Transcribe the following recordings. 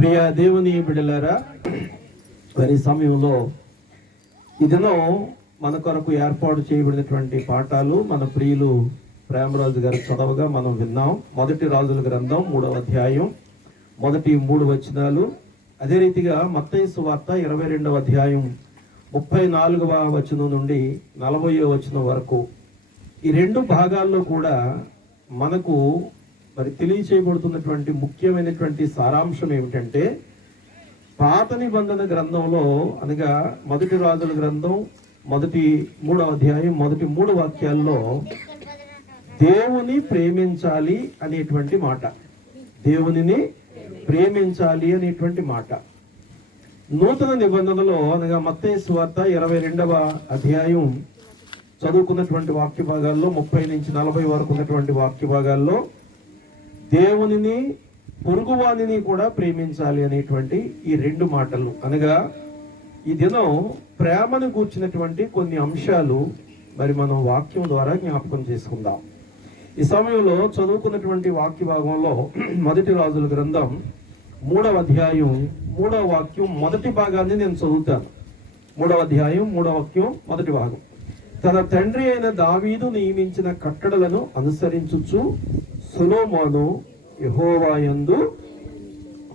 ప్రియ దేవుని బిడ్డలారా, మరి సమయంలో ఈ దినం మన కొరకు ఏర్పాటు చేయబడినటువంటి పాఠాలు మన ప్రియులు ప్రేమరాజు గారు చదవగా మనం విన్నాం. మొదటి రాజుల గ్రంథం 3వ అధ్యాయం మొదటి 3 వచనాలు. అదే రీతిగా మత్తయి సువార్త 22వ అధ్యాయం 34వ వచనం నుండి 40వ వచనం వరకు ఈ 2 భాగాల్లో కూడా మనకు మరి తెలియచేయబడుతున్నటువంటి ముఖ్యమైనటువంటి సారాంశం ఏమిటంటే, పాత నిబంధన గ్రంథంలో అనగా మొదటి రాజుల గ్రంథం మొదటి 3వ అధ్యాయం మొదటి 3 వాక్యాల్లో దేవుని ప్రేమించాలి అనేటువంటి మాట, దేవునిని ప్రేమించాలి అనేటువంటి మాట. నూతన నిబంధనలో అనగా మత్తయి సువార్త 22వ అధ్యాయం చదువుకున్నటువంటి వాక్య భాగాల్లో 30 నుంచి 40 వరకు ఉన్నటువంటి వాక్య భాగాల్లో దేవునిని పొరుగువానిని కూడా ప్రేమించాలి అనేటువంటి ఈ 2 మాటలు, అనగా ఈ దినం ప్రేమను గూర్చినటువంటి కొన్ని అంశాలు మరి మనం వాక్యం ద్వారా జ్ఞాపకం చేసుకుందాం. ఈ సమయంలో చదువుకున్నటువంటి వాక్య భాగంలో మొదటి రాజుల గ్రంథం 3వ అధ్యాయం 3వ వాక్యం మొదటి భాగాన్ని నేను చదువుతాను. 3వ అధ్యాయం 3వ వాక్యం మొదటి భాగం. తన తండ్రి అయిన దావీదు నియమించిన కట్టడలను అనుసరించుచు సొలొమోను యెహోవా యందు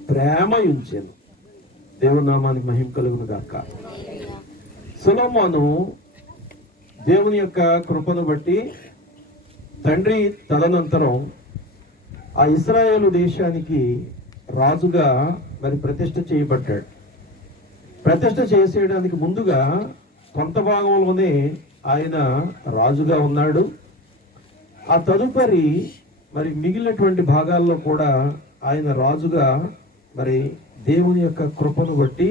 ప్రేమయుంచెను. దేవుని నామానికి మహిమ కలుగును గాక. సొలొమోను దేవుని యొక్క కృపను బట్టి తండ్రి తదనంతరం ఆ ఇశ్రాయేలు దేశానికి రాజుగా మరి ప్రతిష్ఠ చేయబడ్డాడు. ప్రతిష్ఠ చేసేయడానికి ముందుగా కొంత భాగంలోనే ఆయన రాజుగా ఉన్నాడు. ఆ తదుపరి మరి మిగిలినటువంటి భాగాల్లో కూడా ఆయన రాజుగా మరి దేవుని యొక్క కృపను బట్టి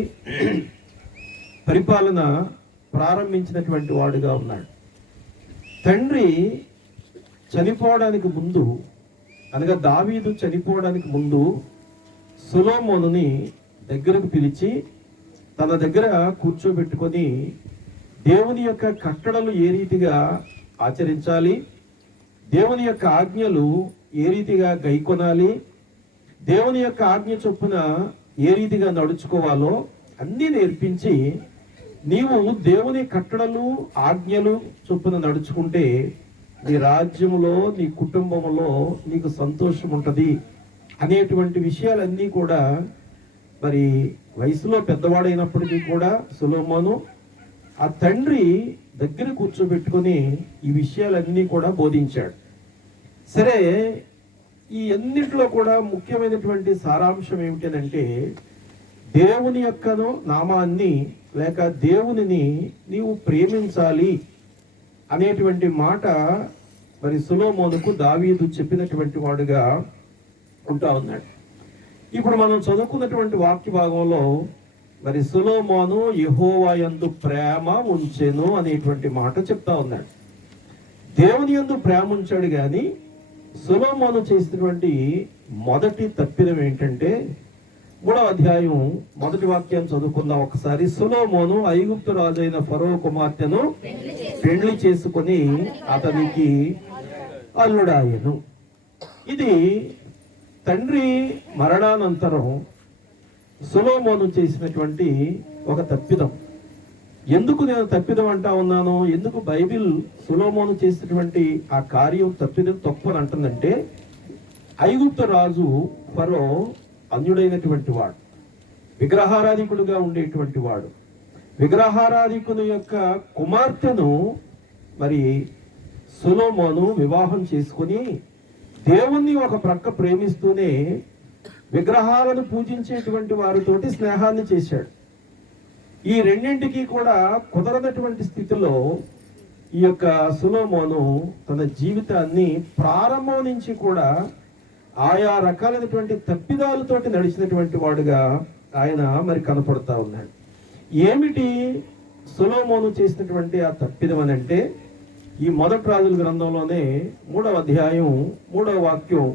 పరిపాలన ప్రారంభించినటువంటి వాడుగా ఉన్నాడు. తండ్రి చనిపోవడానికి ముందు అనగా దావీదు చనిపోవడానికి ముందు సొలొమోనుని దగ్గరకు పిలిచి తన దగ్గర కూర్చోబెట్టుకొని దేవుని యొక్క కట్టడలు ఏ రీతిగా ఆచరించాలి, దేవుని యొక్క ఆజ్ఞలు ఏ రీతిగా గైకొనాలి, దేవుని యొక్క ఆజ్ఞ చొప్పున ఏ రీతిగా నడుచుకోవాలో అన్నీ నేర్పించి, నీవు దేవుని కట్టడలు ఆజ్ఞలు చొప్పున నడుచుకుంటే నీ రాజ్యములో నీ కుటుంబంలో నీకు సంతోషం ఉంటుంది అనేటువంటి విషయాలన్నీ కూడా మరి వయసులో పెద్దవాడైనప్పటికీ కూడా సొలొమోను ఆ తండ్రి దగ్గర కూర్చోబెట్టుకొని ఈ విషయాలన్నీ కూడా బోధించాడు. సరే, ఈ అన్నింటిలో కూడా ముఖ్యమైనటువంటి సారాంశం ఏమిటంటే, దేవుని యొక్క నామాన్ని లేక దేవునిని నీవు ప్రేమించాలి అనేటువంటి మాట మరి సొలొమోనుకు దావీదు చెప్పినటువంటి వాడుగా ఉంటా ఉన్నాడు. ఇప్పుడు మనం చదువుకున్నటువంటి వాక్య భాగంలో మరి సొలొమోను యెహోవా యందు ప్రేమ ఉంచెను అనేటువంటి మాట చెప్తా ఉన్నాడు. దేవుని యందు ప్రేమ ఉంచాడు. కానీ సొలొమోను చేసినటువంటి మొదటి తప్పిదం ఏంటంటే, 3వ అధ్యాయం మొదటి వాక్యాన్ని చదువుకుందాం ఒకసారి. సొలొమోను ఐగుప్తు రాజు అయిన ఫరో కుమార్తెను పెళ్లి చేసుకొని అతనికి అల్లుడాయను. ఇది తండ్రి మరణానంతరం సొలొమోను చేసినటువంటి ఒక తప్పిదం. ఎందుకు నేను తప్పిదం అంటా ఉన్నాను, ఎందుకు బైబిల్ సొలొమోను చేసినటువంటి ఆ కార్యం తప్పిదం తప్పు అని అంటుందంటే, ఐగుప్తు రాజు ఫరో అన్యుడైనటువంటి వాడు, విగ్రహారాధికుడుగా ఉండేటువంటి వాడు. విగ్రహారాధికుని యొక్క కుమార్తెను మరి సొలొమోను వివాహం చేసుకుని దేవుణ్ణి ఒక ప్రక్క ప్రేమిస్తూనే విగ్రహాలను పూజించేటువంటి వారితోటి స్నేహాన్ని చేశాడు. ఈ రెండింటికి కూడా కుదరనటువంటి స్థితిలో ఈ యొక్క సొలొమోను తన జీవితాన్ని ప్రారంభం నుంచి కూడా ఆయా రకాలైనటువంటి తప్పిదాలతోటి నడిచినటువంటి వాడుగా ఆయన మరి కనపడతా ఉన్నాడు. ఏమిటి సొలొమోను చేసినటువంటి ఆ తప్పిదం అని అంటే, ఈ మొదటి రాజుల గ్రంథంలోనే 3వ అధ్యాయం 3వ వాక్యం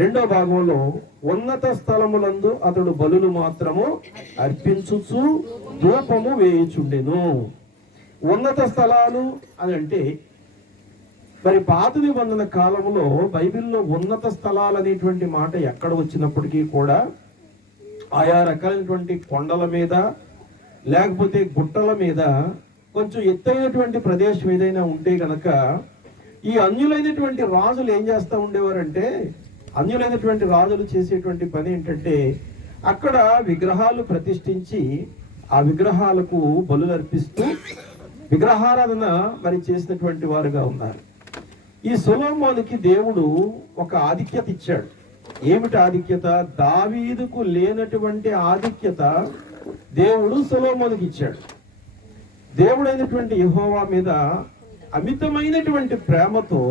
2వ భాగంలో, ఉన్నత స్థలములందు అతడు బలులు మాత్రము అర్పించుచు ధూపము వేయుచుండెను. ఉన్నత స్థలాలు అని అంటే మరి పాత నిబంధన కాలంలో బైబిల్లో ఉన్నత స్థలాలు అనేటువంటి మాట ఎక్కడ వచ్చినప్పటికీ కూడా ఆయా రకాలైనటువంటి కొండల మీద లేకపోతే గుట్టల మీద కొంచెం ఎత్తైనటువంటి ప్రదేశం ఏదైనా ఉంటే గనక ఈ అన్యులైనటువంటి రాజులు ఏం చేస్తూ ఉండేవారంటే, అన్యులైనటువంటి రాజులు చేసేటువంటి పని ఏంటంటే అక్కడ విగ్రహాలు ప్రతిష్ఠించి ఆ విగ్రహాలకు బలులు అర్పిస్తూ విగ్రహారాధన మరి చేసినటువంటి వారుగా ఉన్నారు. ఈ సొలొమోనుకి దేవుడు ఒక ఆధిక్యత ఇచ్చాడు. ఏమిటి ఆధిక్యత? దావీదుకు లేనటువంటి ఆధిక్యత దేవుడు సొలొమోనుకి ఇచ్చాడు. దేవుడైనటువంటి యెహోవా మీద అమితమైనటువంటి ప్రేమతో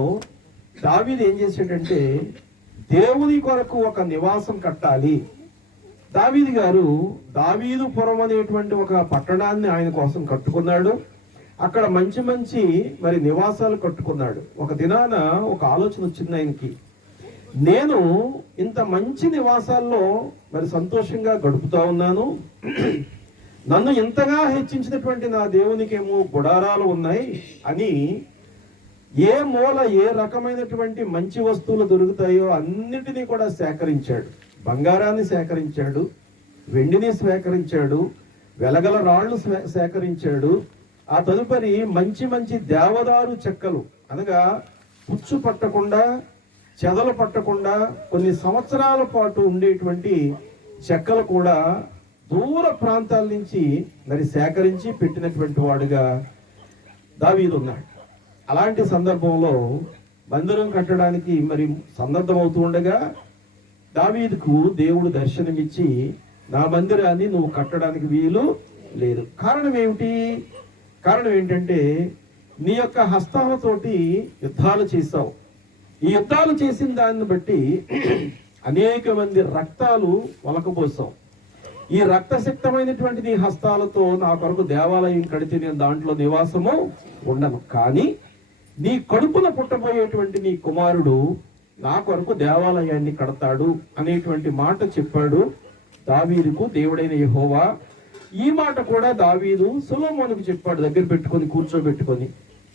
దావీదు ఏం చేశాడంటే దేవుని కొరకు ఒక నివాసం కట్టాలి. దావీదు గారు దావీదుపురం అనేటువంటి ఒక పట్టణాన్ని ఆయన కోసం కట్టుకున్నాడు. అక్కడ మంచి మంచి మరి నివాసాలు కట్టుకున్నాడు. ఒక దినాన ఒక ఆలోచన వచ్చింది ఆయనకి, నేను ఇంత మంచి నివాసాల్లో మరి సంతోషంగా గడుపుతా ఉన్నాను, నన్ను ఇంతగా హెచ్చించినటువంటి నా దేవునికేమో గుడారాలు ఉన్నాయి అని ఏ మూల ఏ రకమైనటువంటి మంచి వస్తువులు దొరుకుతాయో అన్నిటినీ కూడా సేకరించాడు. బంగారాన్ని సేకరించాడు, వెండిని సేకరించాడు, వెలగల రాళ్ళు సేకరించాడు. ఆ తదుపరి మంచి మంచి దేవదారు చెక్కలు, అనగా పుచ్చు పట్టకుండా చెదలు పట్టకుండా కొన్ని సంవత్సరాల పాటు ఉండేటువంటి చెక్కలు కూడా దూర ప్రాంతాల నుంచి మరి సేకరించి పెట్టినటువంటి వాడుగా దావీదు ఉన్నాడు. అలాంటి సందర్భంలో మందిరం కట్టడానికి మరి సందర్భం అవుతూ ఉండగా దావీదుకు దేవుడు దర్శనమిచ్చి, నా మందిరాన్ని నువ్వు కట్టడానికి వీలు లేదు. కారణం ఏమిటి? కారణం ఏంటంటే నీ యొక్క హస్తాలతోటి యుద్ధాలు చేశావు. ఈ యుద్ధాలు చేసిన దాన్ని బట్టి అనేక మంది రక్తాలు వలకపోసావు. ఈ రక్తశక్తమైనటువంటి నీ హస్తాలతో నా కొరకు దేవాలయం కడితే నేను దాంట్లో నివాసము ఉండను, కానీ నీ కడుపున పుట్టబోయేటువంటి నీ కుమారుడు నా కొరకు దేవాలయాన్ని కడతాడు అనేటువంటి మాట చెప్పాడు దావీదుకు దేవుడైన యెహోవా. ఈ మాట కూడా దావీదు సొలొమోనుకు చెప్పాడు, దగ్గర పెట్టుకొని కూర్చోబెట్టుకొని.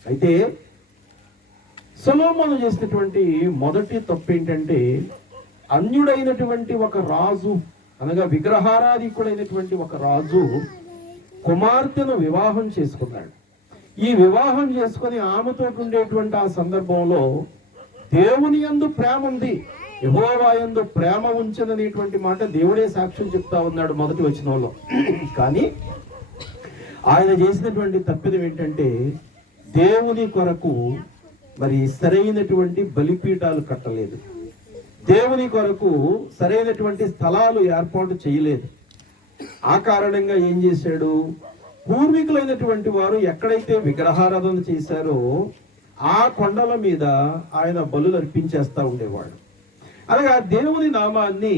అయితే సొలొమోను చేసినటువంటి మొదటి తప్పు ఏంటంటే అన్యుడైనటువంటి ఒక రాజు, అనగా విగ్రహారాధికుడైనటువంటి ఒక రాజు కుమార్తెను వివాహం చేసుకున్నాడు. ఈ వివాహం చేసుకొని ఆమెతో ఉండేటువంటి ఆ సందర్భంలో దేవుని యందు ప్రేమ ఉంది, యెహోవా యందు ప్రేమ ఉంచననేటువంటి మాట దేవుడే సాక్ష్యం చెప్తా ఉన్నాడు మొదటి వచనంలో. కానీ ఆయన చేసినటువంటి తప్పిదం ఏంటంటే దేవుని కొరకు మరి సరైనటువంటి బలిపీఠాలు కట్టలేదు, దేవుని కొరకు సరైనటువంటి స్థలాలు ఏర్పాటు చేయలేదు. ఆ కారణంగా ఏం చేశాడు? పూర్వీకులైనటువంటి వారు ఎక్కడైతే విగ్రహారాధన చేశారో ఆ కొండల మీద ఆయన బలులు అర్పించేస్తా ఉండేవాడు. అనగా దేవుని నామాన్ని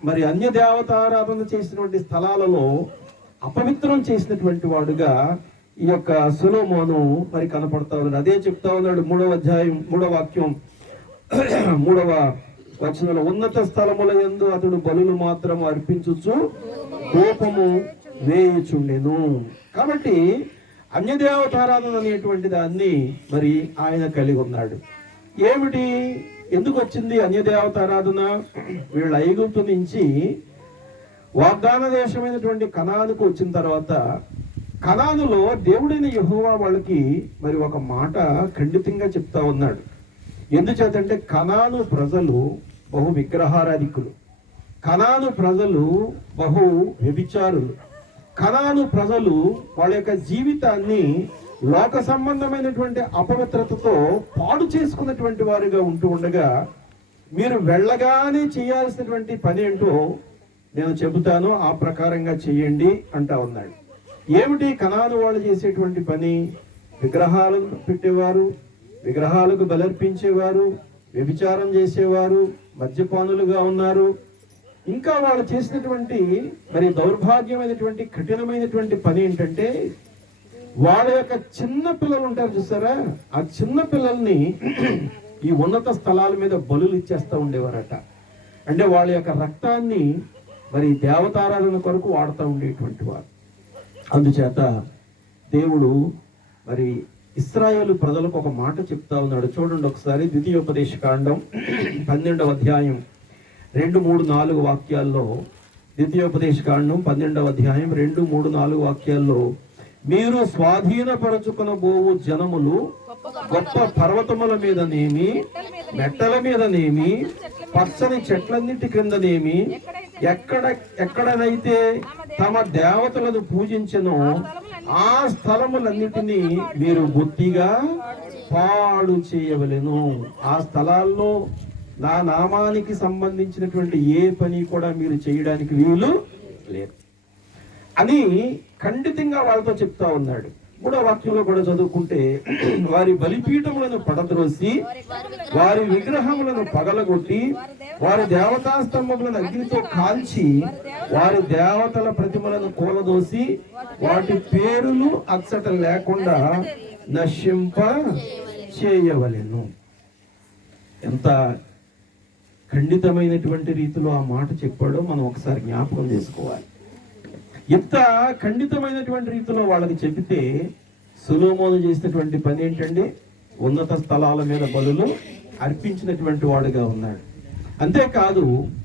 మరి అన్య దేవతారాధన చేసినటువంటి స్థలాలలో అపవిత్రం చేసినటువంటి వాడుగా ఈ యొక్క సొలొమోను మరి కనపడతా ఉన్నాడు. అదే చెప్తా ఉన్నాడు 3వ అధ్యాయం 3వ వాక్యం 3వ వచనంలో, ఉన్నత స్థలముల యందు అతడు బలులు మాత్రం అర్పించుచు కోపము వేయుచుండెను. కాబట్టి అన్యదేవతారాధన అనేటువంటి దాన్ని మరి ఆయన కలిగి ఉన్నాడు. ఏమిటి, ఎందుకు వచ్చింది అన్యదేవతారాధన? వీళ్ళ ఐగుప్తు నుంచి వాగ్దాన దేశమైనటువంటి కనానుకు వచ్చిన తర్వాత కనానులో దేవుడైన యెహోవా వాళ్ళకి మరి ఒక మాట ఖండితంగా చెప్తా ఉన్నాడు. ఎందుచేతంటే కనాను ప్రజలు బహు విగ్రహారాధికులు, కనాను ప్రజలు బహు వ్యభిచారులు, కనాను ప్రజలు వాళ్ళ యొక్క జీవితాన్ని లోక సంబంధమైనటువంటి అపవిత్రతతో పాడు చేసుకున్నటువంటి వారుగా ఉంటూ ఉండగా మీరు వెళ్ళగానే చేయాల్సినటువంటి పని ఏంటో నేను చెబుతాను, ఆ ప్రకారంగా చేయండి అంటా ఉన్నాడు. ఏమిటి కనాను వాళ్ళు చేసేటువంటి పని? విగ్రహాలు పెట్టేవారు, విగ్రహాలకు బలర్పించేవారు, వ్యభిచారం చేసేవారు, మద్యపానులుగా ఉన్నారు. ఇంకా వాళ్ళు చేసినటువంటి మరి దౌర్భాగ్యమైనటువంటి కఠినమైనటువంటి పని ఏంటంటే వాళ్ళ యొక్క చిన్న పిల్లలు ఉంటారు చూసారా, ఆ చిన్న పిల్లల్ని ఈ ఉన్నత స్థలాల మీద బలులు ఇచ్చేస్తూ ఉండేవారట. అంటే వాళ్ళ యొక్క రక్తాన్ని మరి దేవతారాధన కొరకు వాడుతూ ఉండేటువంటి వారు. అందుచేత దేవుడు మరి ఇశ్రాయేలు ప్రజలకు ఒక మాట చెప్తా ఉన్నాడు. చూడండి ఒకసారి, ద్వితీయోపదేశకాండం 12వ అధ్యాయం 2, 3, 4 వాక్యాల్లో ద్వితీయోపదేశకాండం 12వ అధ్యాయం 2, 3, 4 వాక్యాల్లో మీరు స్వాధీనపరచుకొనబోవు జనములు గొప్ప పర్వతముల మీదనేమి, మెట్టల మీదనేమి, పచ్చని చెట్లన్నిటి క్రిందనేమి, ఎక్కడనైతే తమ దేవతలను పూజించెనో ఆ స్థలములన్నిటినీ మీరు బొత్తిగా పాడు చేయవలెను. ఆ స్థలాల్లో నా నామానికి సంబంధించినటువంటి ఏ పని కూడా మీరు చేయడానికి వీలు లేదు అని ఖండితంగా వాళ్ళతో చెప్తా ఉన్నాడు. 3వ వాక్యంలో కూడా చదువుకుంటే వారి బలిపీఠములను పడద్రోసి వారి విగ్రహములను పగలగొట్టి వారి దేవతా స్తంభములను అగ్నితో కాల్చి వారి దేవతల ప్రతిమలను కూలదోసి వాటి పేరులు అచ్చట లేకుండా నశింప చేయవలెను. ఎంత ఖండితమైనటువంటి రీతిలో ఆ మాట చెప్పాడో మనం ఒకసారి జ్ఞాపకం చేసుకోవాలి. ఎంత ఖండితమైనటువంటి రీతిలో వాళ్ళకి చెబితే సొలొమోను చేసినటువంటి పని ఏంటండి? ఉన్నత స్థలాల మీద బలులు అర్పించినటువంటి వాడుగా ఉన్నాడు. అంతేకాదు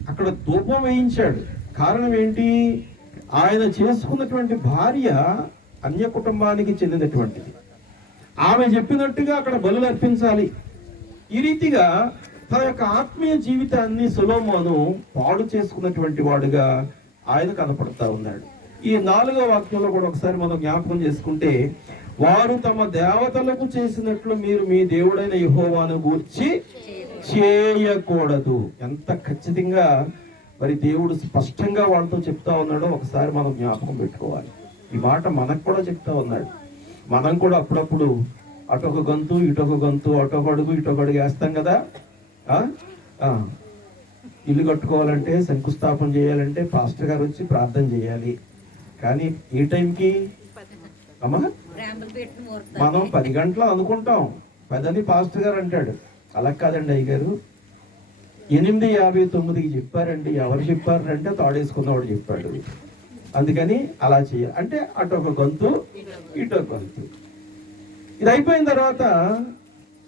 అక్కడ ధూపం వేయించాడు. కారణం ఏంటి? ఆయన చేసుకున్నటువంటి భార్య అన్య కుటుంబానికి చెందినటువంటిది. ఆమె చెప్పినట్టుగా అక్కడ బలులు అర్పించాలి. ఈ రీతిగా తన యొక్క ఆత్మీయ జీవితాన్ని సొలొమోను పాడు చేసుకున్నటువంటి వాడుగా ఆయన కనపడతా ఉన్నాడు. ఈ 4వ వాక్యంలో కూడా ఒకసారి మనం జ్ఞాపకం చేసుకుంటే వారు తమ దేవతలకు చేసినట్లు మీరు మీ దేవుడైన యెహోవాను గూర్చి చేయకూడదు. ఎంత ఖచ్చితంగా మరి దేవుడు స్పష్టంగా వాళ్ళతో చెప్తా ఉన్నాడో ఒకసారి మనం జ్ఞాపకం పెట్టుకోవాలి. ఈ మాట మనకు కూడా చెప్తా ఉన్నాడు. మనం కూడా అప్పుడప్పుడు అటొక గంతు ఇటొక గంతు, అటొక అడుగు ఇటొక అడుగు వేస్తాం కదా. ఇల్లు కట్టుకోవాలంటే, శంకుస్థాపన చేయాలంటే పాస్టర్ గారు వచ్చి ప్రార్థన చేయాలి. కానీ ఈ టైంకి అమ్మా మనం 10 గంటలు అనుకుంటాం, 10 అని పాస్టర్ గారు అంటాడు. అలా కాదండి అయ్యగారు, 8:59కి చెప్పారండి. ఎవరు చెప్పారంటే తాడేసుకున్నవాడు చెప్పాడు. అందుకని అలా చేయాలి అంటే అటొక గంతు ఇటొక గంతు. ఇది అయిపోయిన తర్వాత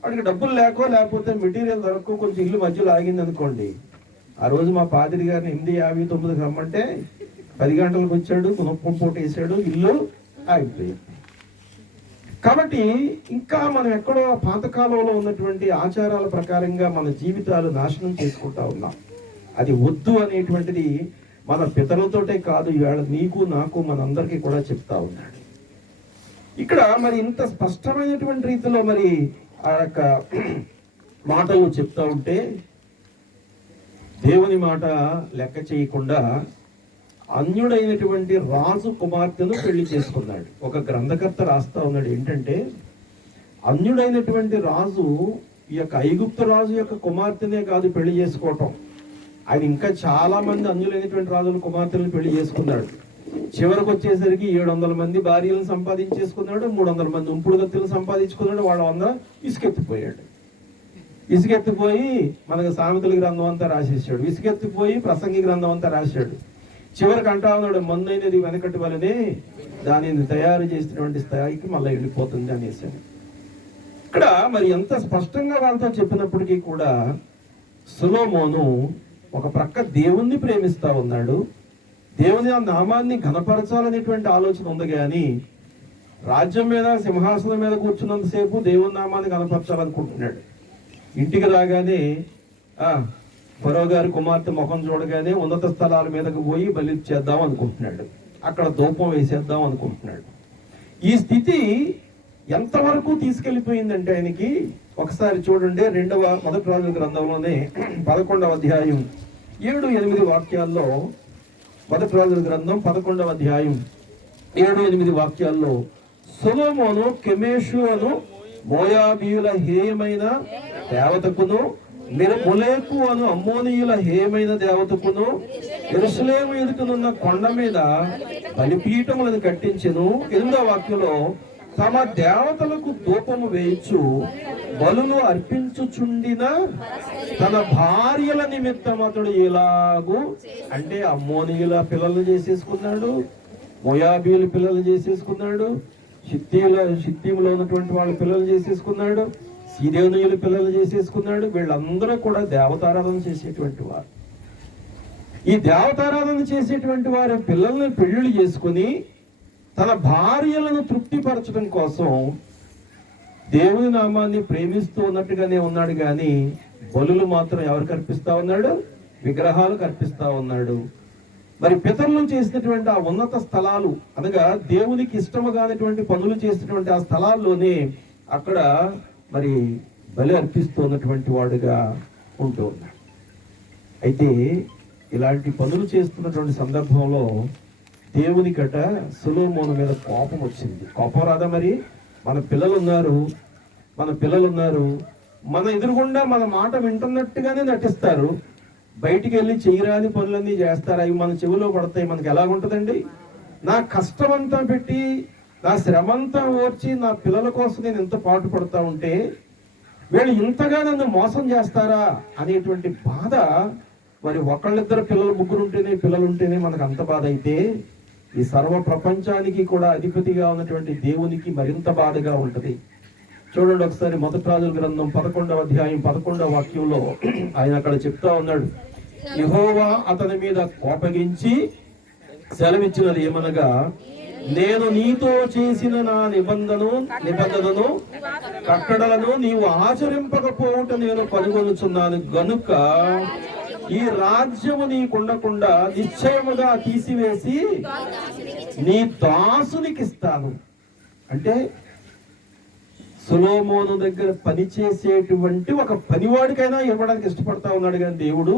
వాడికి డబ్బులు లేకపోతే మెటీరియల్ దొరకకు కొంచెం ఇల్లు మధ్యలో ఆగింది అనుకోండి. ఆ రోజు మా పాదిరి గారిని 8:59కి రమ్మంటే 10 గంటలకు వచ్చాడు, కునప్పం పోటు వేసాడు, ఇల్లు ఆగిపోయింది. కాబట్టి ఇంకా మనం ఎక్కడో పాతకాలంలో ఉన్నటువంటి ఆచారాల ప్రకారంగా మన జీవితాలు నాశనం చేసుకుంటా ఉన్నాం. అది వద్దు అనేటువంటిది మన పితరులతోటే కాదు, ఇవాళ నీకు నాకు మనందరికీ కూడా చెప్తా ఉన్నాడు. ఇక్కడ మరి ఇంత స్పష్టమైనటువంటి రీతిలో మరి ఆ యొక్క మాటలు చెప్తా ఉంటే దేవుని మాట లెక్క చేయకుండా అన్యుడైనటువంటి రాజు కుమార్తెను పెళ్లి చేసుకున్నాడు. ఒక గ్రంథకర్త రాస్తా ఉన్నాడు ఏంటంటే, అన్యుడైనటువంటి రాజు ఈ యొక్క ఐగుప్తు రాజు యొక్క కుమార్తెనే కాదు పెళ్లి చేసుకోవటం, ఆయన ఇంకా చాలా మంది అన్యులైనటువంటి రాజుల కుమార్తెలను పెళ్లి చేసుకున్నాడు. చివరికి వచ్చేసరికి 700 మంది భార్యలను సంపాదించేసుకున్నాడు, 300 మంది ఉంపుడు గత్తులు సంపాదించుకున్నాడు. వాళ్ళందరూ ఇసుకెత్తిపోయి మనకు సామెతల గ్రంథం అంతా రాసేసాడు, ఇసుకెత్తిపోయి ప్రసంగి గ్రంథం అంతా రాశాడు. చివరికి అంటా ఉన్నాడు, మందైనది వెనకటి వలనే దానిని తయారు చేసినటువంటి స్థాయికి మళ్ళీ వెళ్ళిపోతుంది అనేసాడు. ఇక్కడ మరి ఎంత స్పష్టంగా వాళ్ళతో చెప్పినప్పటికీ కూడా సొలొమోను ఒక ప్రక్క దేవుణ్ణి ప్రేమిస్తా ఉన్నాడు, దేవుని ఆ నామాన్ని ఘనపరచాలనేటువంటి ఆలోచన ఉంది. కానీ రాజ్యం మీద సింహాసనం మీద కూర్చున్నంతసేపు దేవుని నామాన్ని ఘనపరచాలనుకుంటున్నాడు. ఇంటికి రాగానే ఫరో గారి కుమార్తె ముఖం చూడగానే ఉన్నత స్థలాల మీదకు పోయి బలి చేద్దాం అనుకుంటున్నాడు, అక్కడ ధూపం వేసేద్దాం అనుకుంటున్నాడు. ఈ స్థితి ఎంతవరకు తీసుకెళ్లిపోయిందంటే ఆయనకి ఒకసారి చూడండి, మొదటి రాజుల గ్రంథంలోనే 11వ అధ్యాయం 7-8 వాక్యాల్లో, మొదటి రాజుల గ్రంథం 11వ అధ్యాయం 7-8 వాక్యాల్లో సొలొమోను కెమేషు అను మోయాబీయుల హేయమైన దేవతకును మొలెకు అను అమ్మోనీయుల హేయమైన దేవతకును యెరూషలేము ఎదుటనున్న కొండ మీద బలిపీఠములను కట్టించెను. 8వ వాక్యంలో తమ దేవతలకు ధూపము వేయించు బలులు అర్పించుచుండిన తన భార్యల నిమిత్తం అతడు ఎలాగూ అంటే అమ్మోనీయుల పిల్లలు చేసేసుకున్నాడు, మోయాబీయుల పిల్లలు చేసేసుకున్నాడు, షిత్తీములో ఉన్నటువంటి వాళ్ళ పిల్లలు చేసేసుకున్నాడు, సీదోనీయుల పిల్లలు చేసేసుకున్నాడు. వీళ్ళందరూ కూడా దేవతారాధన చేసేటువంటి వారు. ఈ దేవతారాధన చేసేటువంటి వారి పిల్లల్ని పెళ్లిళ్ళు చేసుకుని తన భార్యలను తృప్తిపరచడం కోసం దేవుని నామాన్ని ప్రేమిస్తూ ఉన్నట్టుగానే ఉన్నాడు, కానీ బలులు మాత్రం ఎవరికి అర్పిస్తా ఉన్నాడు? విగ్రహాలకు అర్పిస్తా ఉన్నాడు. మరి పితరులు చేసినటువంటి ఆ ఉన్నత స్థలాలు అనగా దేవునికి ఇష్టము కానటువంటి పనులు చేసినటువంటి ఆ స్థలాల్లోనే అక్కడ మరి బలి అర్పిస్తున్నటువంటి వాడుగా ఉంటూ ఉన్నాడు. అయితే ఇలాంటి పనులు చేస్తున్నటువంటి సందర్భంలో దేవునికట సొలొమోను మీద కోపం వచ్చింది. కోపం రాదా? మరి మన పిల్లలు ఉన్నారు, మన ఎదురుగుండా మన మాట వింటున్నట్టుగానే నటిస్తారు, బయటికి వెళ్ళి చేయరాని పనులన్నీ చేస్తారు, అవి మన చెవిలో పడతాయి. మనకి ఎలాగుంటుందండి? నా కష్టమంతా పెట్టి, నా శ్రమంతా ఓర్చి నా పిల్లల కోసం నేను ఎంత పాటు పడుతూ ఉంటే వీళ్ళు ఇంతగా నన్ను మోసం చేస్తారా అనేటువంటి బాధ. మరి ఒకళ్ళిద్దరు పిల్లలు ఉంటేనే మనకు అంత బాధ అయితే ఈ సర్వ ప్రపంచానికి కూడా అధిపతిగా ఉన్నటువంటి దేవునికి మరింత బాధగా ఉంటది. చూడండి ఒకసారి మొదటి రాజుల గ్రంథం 11వ అధ్యాయం 11వ వాక్యంలో ఆయన అక్కడ చెప్తా ఉన్నాడు, యెహోవా అతని మీద కోపగించి సెలవిచ్చినది ఏమనగా, నేను నీతో చేసిన నా నిబంధనను కట్టడలను నీవు ఆచరింపకపోవుట నేను కనుగొనుచున్నాను గనుక ఈ రాజ్యము నీకుండకుండా నిశ్చయముగా తీసివేసి నీ దాసునికి ఇస్తాను. అంటే సొలొమోను దగ్గర పనిచేసేటువంటి ఒక పనివాడికైనా ఇవ్వడానికి ఇష్టపడతా ఉన్నాడు, కానీ దేవుడు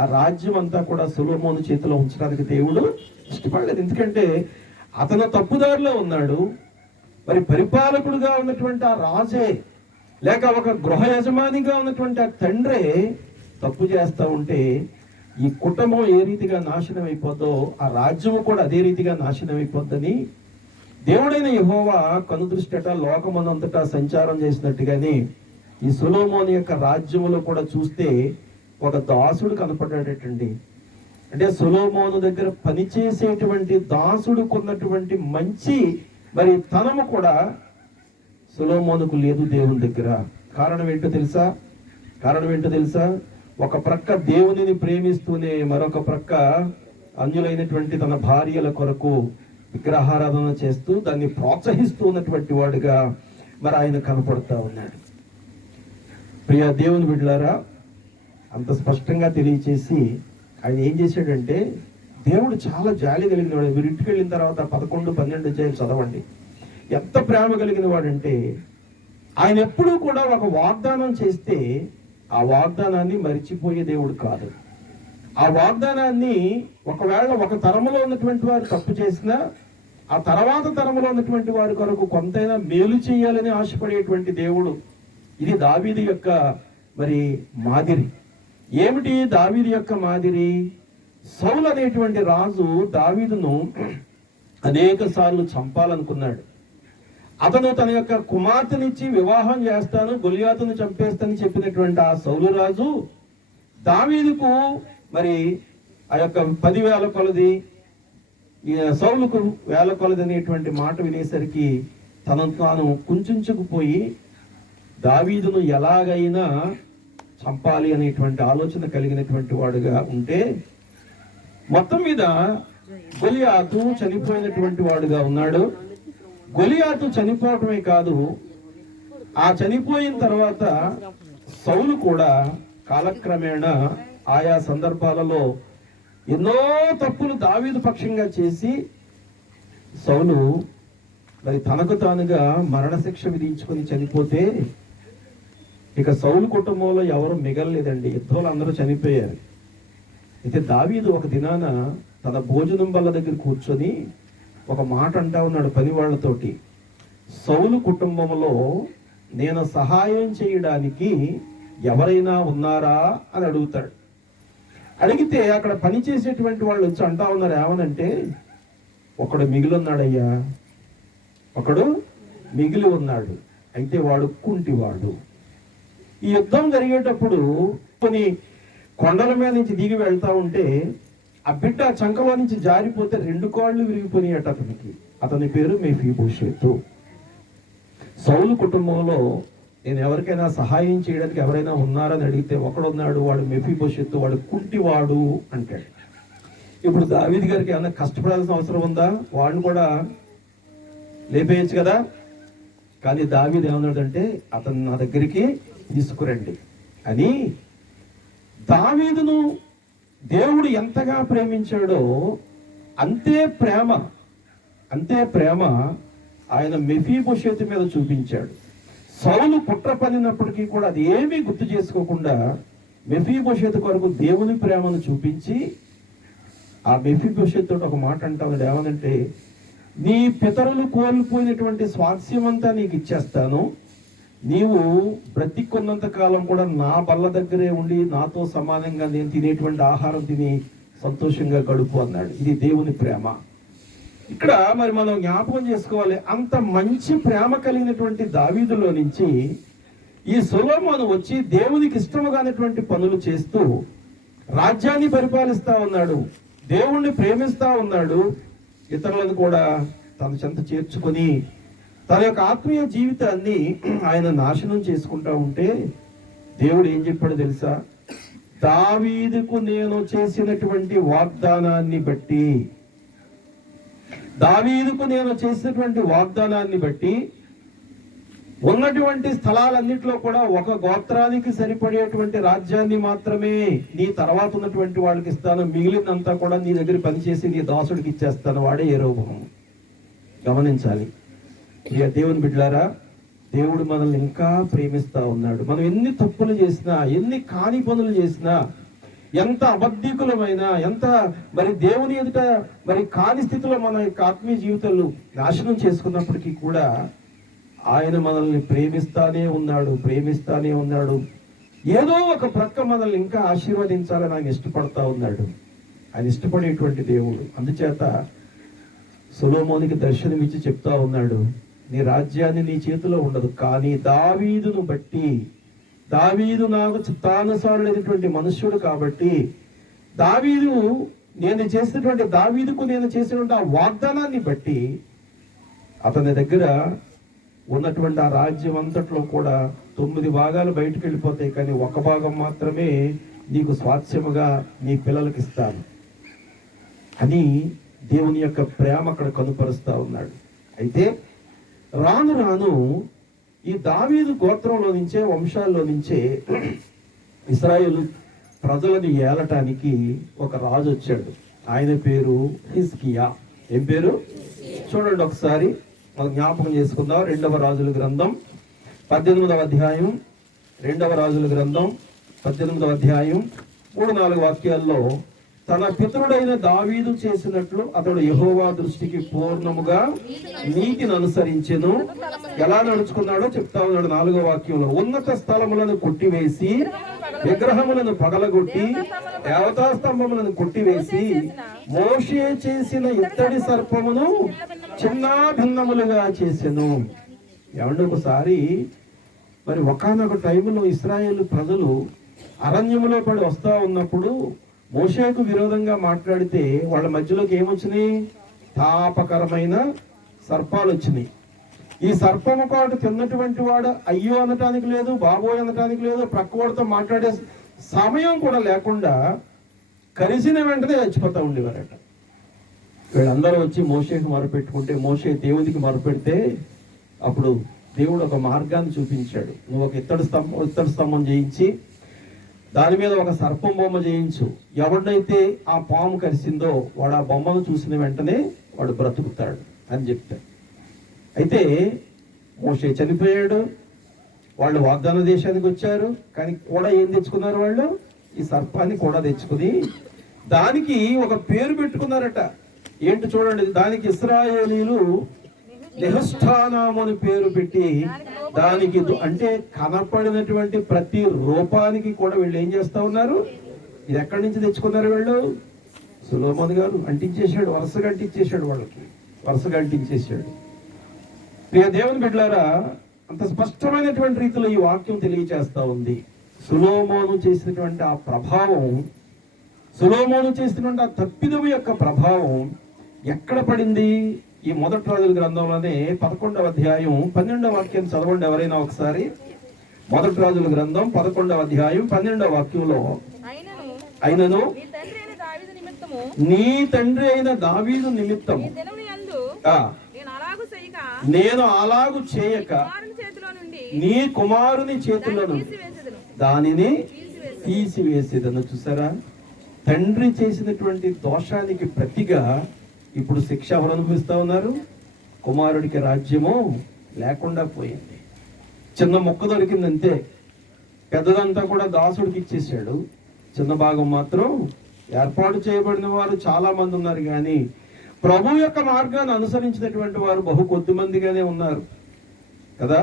ఆ రాజ్యం అంతా కూడా సొలొమోను చేతిలో ఉంచడానికి దేవుడు ఇష్టపడలేదు. ఎందుకంటే అతను తప్పుదారిలో ఉన్నాడు. మరి పరిపాలకుడుగా ఉన్నటువంటి ఆ రాజే లేక ఒక గృహ యజమానిగా ఉన్నటువంటి ఆ తండ్రే తప్పు చేస్తూ ఉంటే ఈ కుటుంబం ఏ రీతిగా నాశనం అయిపోద్దో ఆ రాజ్యము కూడా అదే రీతిగా నాశనం అయిపోద్దని దేవుడైన యెహోవా కనుదృష్టిట లోకమనంతటా సంచారం చేసినట్టుగానే ఈ సొలొమోను యొక్క రాజ్యములో కూడా చూస్తే ఒక దాసుడు కనపడ్డాడటండి. అంటే సొలొమోను దగ్గర పనిచేసేటువంటి దాసుడుకు ఉన్నటువంటి మంచి మరి తనము కూడా సొలొమోనుకు లేదు దేవుని దగ్గర. కారణం ఏంటో తెలుసా? ఒక ప్రక్క దేవునిని ప్రేమిస్తూనే మరొక ప్రక్క అన్యులైనటువంటి తన భార్యల కొరకు విగ్రహారాధన చేస్తూ దాన్ని ప్రోత్సహిస్తూ ఉన్నటువంటి వాడుగా మరి ఆయన కనపడుతూ ఉన్నాడు. ప్రియ దేవుని బిడ్డలారా, అంత స్పష్టంగా తెలియచేసి ఆయన ఏం చేశాడంటే, దేవుడు చాలా జాలి కలిగిన వాడు. మీరు ఇంటికి వెళ్ళిన తర్వాత 11, 12 చదవండి. ఎంత ప్రేమ కలిగిన వాడంటే ఆయన ఎప్పుడూ కూడా ఒక వాగ్దానం చేస్తే ఆ వాగ్దానాన్ని మరిచిపోయే దేవుడు కాదు. ఆ వాగ్దానాన్ని ఒకవేళ ఒక తరములో ఉన్నటువంటి వారు తప్పు చేసినా ఆ తర్వాత తరములో ఉన్నటువంటి వారి కొరకు కొంతైనా మేలు చేయాలని ఆశపడేటువంటి దేవుడు. ఇది దావీదు యొక్క మరి మాదిరి. ఏమిటి దావీదు యొక్క మాదిరి? సౌలు అనేటువంటి రాజు దావీదును అనేక సార్లు చంపాలనుకున్నాడు. అతను తన యొక్క కుమార్తెనిచ్చి వివాహం చేస్తాను, గొలియాతును చంపేస్తానని చెప్పినటువంటి ఆ సౌలు రాజు దావీదుకు మరి ఆ యొక్క 10,000 కొలది, సౌలుకు 1,000 కొలది అనేటువంటి మాట వినేసరికి తనను తాను కుంచుకుపోయి దావీదును ఎలాగైనా చంపాలి అనేటువంటి ఆలోచన కలిగినటువంటి వాడుగా ఉంటే మొత్తం మీద గొలియాతు చనిపోయినటువంటి వాడుగా ఉన్నాడు. గొలియాతు చనిపోవటమే కాదు, ఆ చనిపోయిన తర్వాత సౌలు కూడా కాలక్రమేణా ఆయా సందర్భాలలో ఎన్నో తప్పులు దావీదు పక్షంగా చేసి సౌలు మరి తనకు తానుగా మరణశిక్ష విధించుకొని చనిపోతే ఇక సౌలు కుటుంబంలో ఎవరు మిగలలేదండి. యుద్ధంలో అందరూ చనిపోయారు. అయితే దావీదు ఒక దినాన తన భోజనం బల్ల దగ్గర కూర్చొని ఒక మాట అంటా ఉన్నాడు పని వాళ్ళతోటి, సౌలు కుటుంబంలో నేను సహాయం చేయడానికి ఎవరైనా ఉన్నారా అని అడుగుతాడు. అడిగితే అక్కడ పని చేసేటువంటి వాళ్ళు వచ్చి అంటా ఉన్నారు, ఏమనంటే ఒకడు మిగిలిన్నాడయ్యా, ఒకడు మిగిలి ఉన్నాడు, అయితే వాడు కుంటివాడు. ఈ యుద్ధం జరిగేటప్పుడు కొన్ని కొండల మీద నుంచి దిగి వెళ్తా ఉంటే ఆ బిడ్డ చంకలో నుంచి జారిపోతే 2 కాళ్ళు విరిగిపోయినట అతనికి. అతని పేరు మెఫీబోషెతు. సౌలు కుటుంబంలో నేను ఎవరికైనా సహాయం చేయడానికి ఎవరైనా ఉన్నారని అడిగితే ఒకడున్నాడు, వాడు మెఫీబోషెతు, వాడు కుంటివాడు అంటాడు. ఇప్పుడు దావీదు గారికి ఏమన్నా కష్టపడాల్సిన అవసరం ఉందా? వాడిని కూడా లేపేయచ్చు కదా. కానీ దావీదు ఏమన్నాడంటే, అతను నా దగ్గరికి తీసుకురండి అని. దావీదును దేవుడు ఎంతగా ప్రేమించాడో అంతే ప్రేమ ఆయన మెఫీబోషెతు మీద చూపించాడు. సౌలు కుట్ర పనినప్పటికీ కూడా అది ఏమీ గుర్తు చేసుకోకుండా మెఫీబోషెతు కొరకు దేవుని ప్రేమను చూపించి, ఆ మెఫీబోషెతు తోటి ఒక మాట అంటాడు. ఏమనంటే, నీ పితరులు కోల్పోయినటువంటి స్వాస్థ్యం అంతా నీకు ఇచ్చేస్తాను, నీవు బ్రతికున్నంత కాలం కూడా నా బల్ల దగ్గరే ఉండి నాతో సమానంగా నేను తినేటువంటి ఆహారం తిని సంతోషంగా గడుపు అన్నాడు. ఇది దేవుని ప్రేమ. ఇక్కడ మరి మనం జ్ఞాపకం చేసుకోవాలి, అంత మంచి ప్రేమ కలిగినటువంటి దావీదులో నుంచి ఈ సొలొమోను వచ్చి దేవునికి ఇష్టముగానటువంటి పనులు చేస్తూ రాజ్యాన్ని పరిపాలిస్తా ఉన్నాడు, దేవుణ్ణి ప్రేమిస్తా ఉన్నాడు, ఇతరులను కూడా తన చెంత చేర్చుకొని తన యొక్క ఆత్మీయ జీవితాన్ని ఆయన నాశనం చేసుకుంటా ఉంటే దేవుడు ఏం చెప్పాడు తెలుసా? దావీదుకు నేను చేసినటువంటి వాగ్దానాన్ని బట్టి ఉన్నటువంటి స్థలాలన్నింటిలో కూడా ఒక గోత్రానికి సరిపడేటువంటి రాజ్యాన్ని మాత్రమే నీ తర్వాత ఉన్నటువంటి వాళ్ళకి ఇస్తాను, మిగిలినంతా కూడా నీ దగ్గర పనిచేసి నీ దాసుడికి ఇచ్చేస్తాను, వాడే యెరోబోము. గమనించాలి దేవుని బిడ్డలారా, దేవుడు మనల్ని ఇంకా ప్రేమిస్తా ఉన్నాడు. మనం ఎన్ని తప్పులు చేసినా, ఎన్ని కాని పనులు చేసినా, ఎంత అబద్ధికులమైనా, ఎంత మరి దేవుని ఎదుట మరి కాని స్థితిలో మన యొక్క ఆత్మీయ జీవితాలు నాశనం చేసుకున్నప్పటికీ కూడా ఆయన మనల్ని ప్రేమిస్తానే ఉన్నాడు. ఏదో ఒక ప్రక్క మనల్ని ఇంకా ఆశీర్వదించాలని ఆయన ఇష్టపడతా ఉన్నాడు. ఆయన ఇష్టపడేటువంటి దేవుడు. అందుచేత సొలొమోనుకి దర్శనమిచ్చి చెప్తా ఉన్నాడు, నీ రాజ్యాన్ని నీ చేతిలో ఉండదు, కానీ దావీదును బట్టి, దావీదు నాకు చిత్తానుసారుడైనటువంటి మనుష్యుడు కాబట్టి దావీదుకు నేను చేసినటువంటి ఆ వాగ్దానాన్ని బట్టి అతని దగ్గర ఉన్నటువంటి ఆ రాజ్యం అంతట్లో కూడా 9 భాగాలు బయటకు వెళ్ళిపోతాయి, కానీ 1 భాగం మాత్రమే నీకు స్వాస్థ్యముగా నీ పిల్లలకి ఇస్తాను అని దేవుని యొక్క ప్రేమ అక్కడ కనుపరుస్తా ఉన్నాడు. అయితే రాను ఈ దావీదు గోత్రంలో నుంచే, వంశాల్లో నుంచే ఇశ్రాయేలు ప్రజలను ఏలటానికి ఒక రాజు వచ్చాడు. ఆయన పేరు హిజ్కియా. ఏం పేరు? చూడండి ఒకసారి మనం జ్ఞాపకం చేసుకుందాం. 2వ రాజుల గ్రంథం 18వ అధ్యాయం, 2వ రాజుల గ్రంథం 18వ అధ్యాయం 3-4 వాక్యాల్లో, తన పితరుడైన దావీదు చేసినట్లు అతడు యెహోవా దృష్టికి పూర్ణముగా నీతిని అనుసరించెను. ఎలా నడుచుకున్నాడో చెప్తా ఉన్నాడు 4వ వాక్యంలో. ఉన్నత స్థలములను కొట్టివేసి, విగ్రహములను పగలగొట్టి, దేవతా స్తంభములను కొట్టివేసి, మోషే చేసిన ఇత్తడి సర్పమును చిన్న భిన్నములుగా చేసెను. ఏమంటే ఒకసారి మరి ఒకానొక టైంలో ఇశ్రాయేలు ప్రజలు అరణ్యములో పడి వస్తా ఉన్నప్పుడు మోషేకు విరోధంగా మాట్లాడితే వాళ్ళ మధ్యలోకి ఏమొచ్చినాయి? తాపకరమైన సర్పాలు వచ్చినాయి. ఈ సర్పము కాటు తిన్నటువంటి వాడు అయ్యో అనటానికి లేదు, బాబోయ్ అనటానికి లేదు, ప్రక్కవాడితో మాట్లాడే సమయం కూడా లేకుండా కరిసిన వెంటనే చచ్చిపోతా ఉండేవారట. వీళ్ళందరూ వచ్చి మోషేకు మొరపెట్టుకుంటే, మోషే దేవునికి మొరపెడితే అప్పుడు దేవుడు ఒక మార్గాన్ని చూపించాడు. నువ్వు ఒక ఇత్తడి స్తంభం చేయించి దాని మీద ఒక సర్పం బొమ్మ చేయించు, ఎవరినైతే ఆ పాము కరిసిందో వాడు ఆ బొమ్మను చూసిన వెంటనే వాడు బ్రతుకుతాడు అని చెప్తాడు. అయితే మోషే చనిపోయాడు, వాళ్ళు వాగ్దాన దేశానికి వచ్చారు, కానీ కూడా ఏం తెచ్చుకున్నారు? వాళ్ళు ఈ సర్పాన్ని కూడా తెచ్చుకుని దానికి ఒక పేరు పెట్టుకున్నారట. ఏంటి చూడండి, దానికి ఇశ్రాయేలీలు నెహుష్టానాము అని పేరు పెట్టి, దానికి అంటే కనపడినటువంటి ప్రతి రూపానికి కూడా వీళ్ళు ఏం చేస్తా ఉన్నారు? ఇది ఎక్కడి నుంచి తెచ్చుకున్నారు వీళ్ళు? సొలొమోను గారు అంటించేశాడు, వరుసగా అంటించేశాడు. ప్రియ దేవుని బిడ్డలారా, అంత స్పష్టమైనటువంటి రీతిలో ఈ వాక్యం తెలియచేస్తా ఉంది. సొలొమోను చేసినటువంటి ఆ ప్రభావం, సొలొమోను చేసినటువంటి ఆ తప్పిదము యొక్క ప్రభావం ఎక్కడ పడింది? ఈ మొదటి రాజుల గ్రంథంలోనే 11వ అధ్యాయం 12వ వాక్యం చదవండి ఎవరైనా ఒకసారి. మొదటి రాజుల గ్రంథం 11వ అధ్యాయం 12వ వాక్యంలో, అయినను నిమిత్తము నీ తండ్రి అయిన దావీదు నిమిత్తము ఈ దినమున యందు ఆ, నేను నేను అలాగు అలాగు చేయక చేయక కుమారుని చేతిలో నుండి నీ కుమారుని చేతిలో నుండి తీసివేసెదను. దానిని తీసివేసేదను. చూసారా, తండ్రి చేసినటువంటి దోషానికి ప్రతిగా ఇప్పుడు శిక్ష ఎవరు అనుభవిస్తా ఉన్నారు? కుమారుడికి రాజ్యము లేకుండా పోయింది. చిన్న మొక్క దొరికిందంతే, పెద్దదంతా కూడా దాసుడికి ఇచ్చేసాడు. చిన్న భాగం మాత్రం ఏర్పాటు చేయబడిన వారు చాలా మంది ఉన్నారు, కానీ ప్రభు యొక్క మార్గాన్ని అనుసరించినటువంటి వారు బహు కొద్ది మందిగానే ఉన్నారు కదా.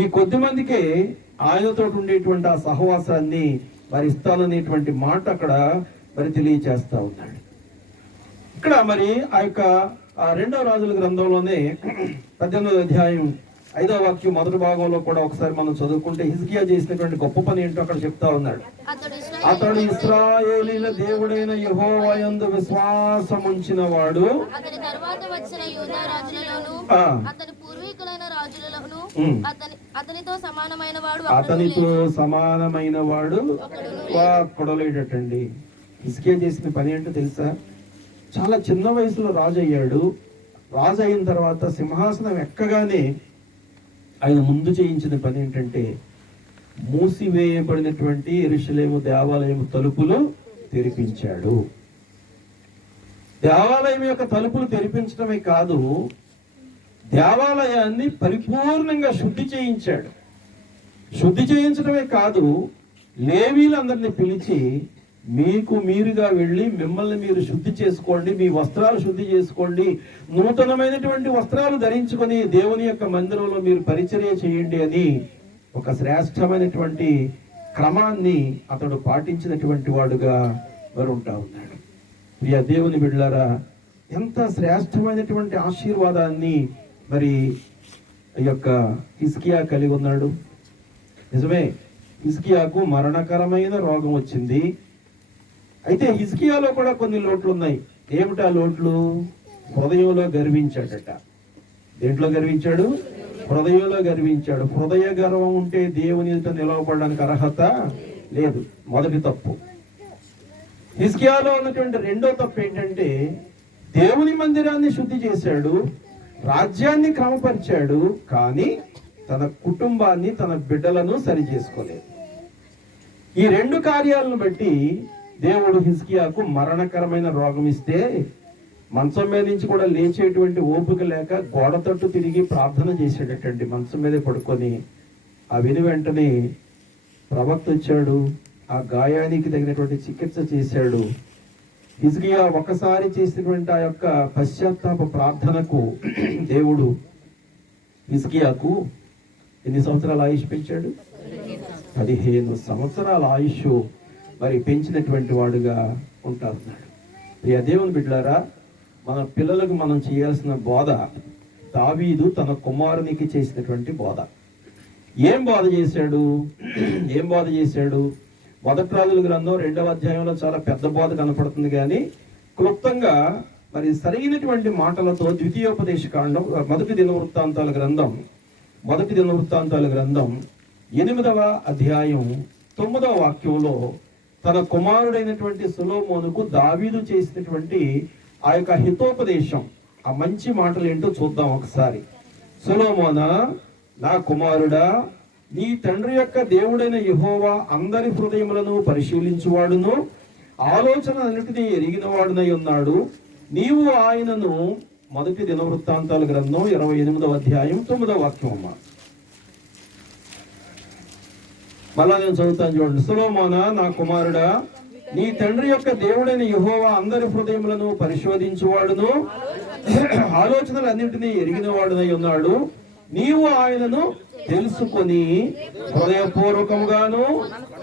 ఈ కొద్ది మందికే ఆయనతో ఉండేటువంటి ఆ సహవాసాన్ని మరి ఇస్తాననేటువంటి మాట అక్కడ మరి తెలియచేస్తా ఉన్నాడు. ఇక్కడ మరి ఆ యొక్క 2వ రాజుల గ్రంథంలోనే 18వ అధ్యాయం 5వ వాక్యం మొదటి భాగంలో కూడా ఒకసారి మనం చదువుకుంటే హిజ్కియా చేసినటువంటి గొప్ప పని ఏంటో అక్కడ చెప్తా ఉన్నాడు. అతడు ఇశ్రాయేలీల దేవుడైన యెహోవా యందు విశ్వాసం ఉంచిన వాడు, అతని తరువాత వచ్చిన యూదా రాజులలోను అతని పూర్వీకులైన రాజులలోను అతనితో సమానమైన వాడు ఒక్కడులేటండి. హిజ్కియా చేసిన పని ఏంటో తెలుసా? చాలా చిన్న వయసులో రాజు అయ్యాడు. రాజు అయిన తర్వాత సింహాసనం ఎక్కగానే ఆయన ముందు చేయించిన పని ఏంటంటే మూసివేయబడినటువంటి యెరూషలేము దేవాలయం తలుపులు తెరిపించాడు. దేవాలయం యొక్క తలుపులు తెరిపించడమే కాదు, దేవాలయాన్ని పరిపూర్ణంగా శుద్ధి చేయించాడు. శుద్ధి చేయించడమే కాదు, లేవీలందరినీ పిలిచి మీకు మీరుగా వెళ్ళి మిమ్మల్ని మీరు శుద్ధి చేసుకోండి, మీ వస్త్రాలు శుద్ధి చేసుకోండి, నూతనమైనటువంటి వస్త్రాలు ధరించుకొని దేవుని యొక్క మందిరంలో మీరు పరిచర్య చేయండి అని ఒక శ్రేష్టమైనటువంటి క్రమాన్ని అతడు పాటించినటువంటి వాడుగా మరి ఉంటా ఉన్నాడు. ప్రియ దేవుని బిడ్డలారా, ఎంత శ్రేష్టమైనటువంటి ఆశీర్వాదాన్ని మరి ఈ యొక్క హిజ్కియా కలిగి ఉన్నాడు. నిజమే, హిజ్కియాకు మరణకరమైన రోగం వచ్చింది. అయితే హిజ్కియాలో కూడా కొన్ని లోట్లు ఉన్నాయి. ఏమిటా లోట్లు? హృదయంలో గర్వించాడట. దేంట్లో గర్వించాడు? హృదయంలో గర్వించాడు. హృదయ గర్వం ఉంటే దేవుని ఎదుట నిలవబడడానికి అర్హత లేదు. మొదటి తప్పు. హిజ్కియాలో ఉన్నటువంటి రెండో తప్పు ఏంటంటే దేవుని మందిరాన్ని శుద్ధి చేశాడు, రాజ్యాన్ని క్రమపరిచాడు, కానీ తన కుటుంబాన్ని తన బిడ్డలను సరి చేసుకోలేదు. ఈ రెండు కార్యాలను బట్టి దేవుడు హిజ్కియాకు మరణకరమైన రోగం ఇస్తే మంచం మీద నుంచి కూడా లేచేటువంటి ఓపిక లేక గోడ తట్టు తిరిగి ప్రార్థన చేసేటట్టండి. మంచం మీదే పడుకొని ఆ విని వెంటనే ప్రవక్త వచ్చాడు, ఆ గాయానికి తగినటువంటి చికిత్స చేశాడు. హిజ్కియా ఒకసారి చేసినటువంటి ఆ యొక్క పశ్చాత్తాప ప్రార్థనకు దేవుడు హిజ్కియాకు ఎన్ని సంవత్సరాల ఆయుష్ పెంచాడు? 15 సంవత్సరాల ఆయుష్ మరి పెంచినటువంటి వాడుగా ఉంటున్నాడు. ప్రియ దేవుని బిడ్డలారా, మన పిల్లలకు మనం చేయాల్సిన బోధ దావీదు తన కుమారునికి చేసినటువంటి బోధ. ఏం బోధ చేశాడు? మొదటి రాజుల గ్రంథం 2వ అధ్యాయంలో చాలా పెద్ద బోధ కనపడుతుంది, కానీ క్లుప్తంగా మరి సరైనటువంటి మాటలతో ద్వితీయోపదేశ కాండం మొదటి దినవృత్తాంతాల గ్రంథం 8వ అధ్యాయం 9వ వాక్యంలో తన కుమారుడైనటువంటి సొలొమోనుకు దావీదు చేసినటువంటి ఆ యొక్క హితోపదేశం, ఆ మంచి మాటలు ఏంటో చూద్దాం ఒకసారి. సొలొమోనా, నా కుమారుడా, నీ తండ్రి యొక్క దేవుడైన యెహోవా అందరి హృదయములను పరిశీలించువాడును ఆలోచనలన్నిటినీ ఎరిగిన వాడునై ఉన్నాడు. నీవు ఆయనను మొదటి దినవృత్తాంతాల గ్రంథం 28వ అధ్యాయం 9వ వాక్యం అమ్మ. మళ్ళా నేను చదువుతాను చూడండి. సొలొమోనా, నా కుమారుడా, నీ తండ్రి యొక్క దేవుడైన యెహోవా అందరి హృదయములను పరిశోధించువాడును ఆలోచనలన్నింటినీ ఎరిగిన వాడునై ఉన్నాడు. నీవు ఆయనను తెలుసుకొని హృదయపూర్వకంగాను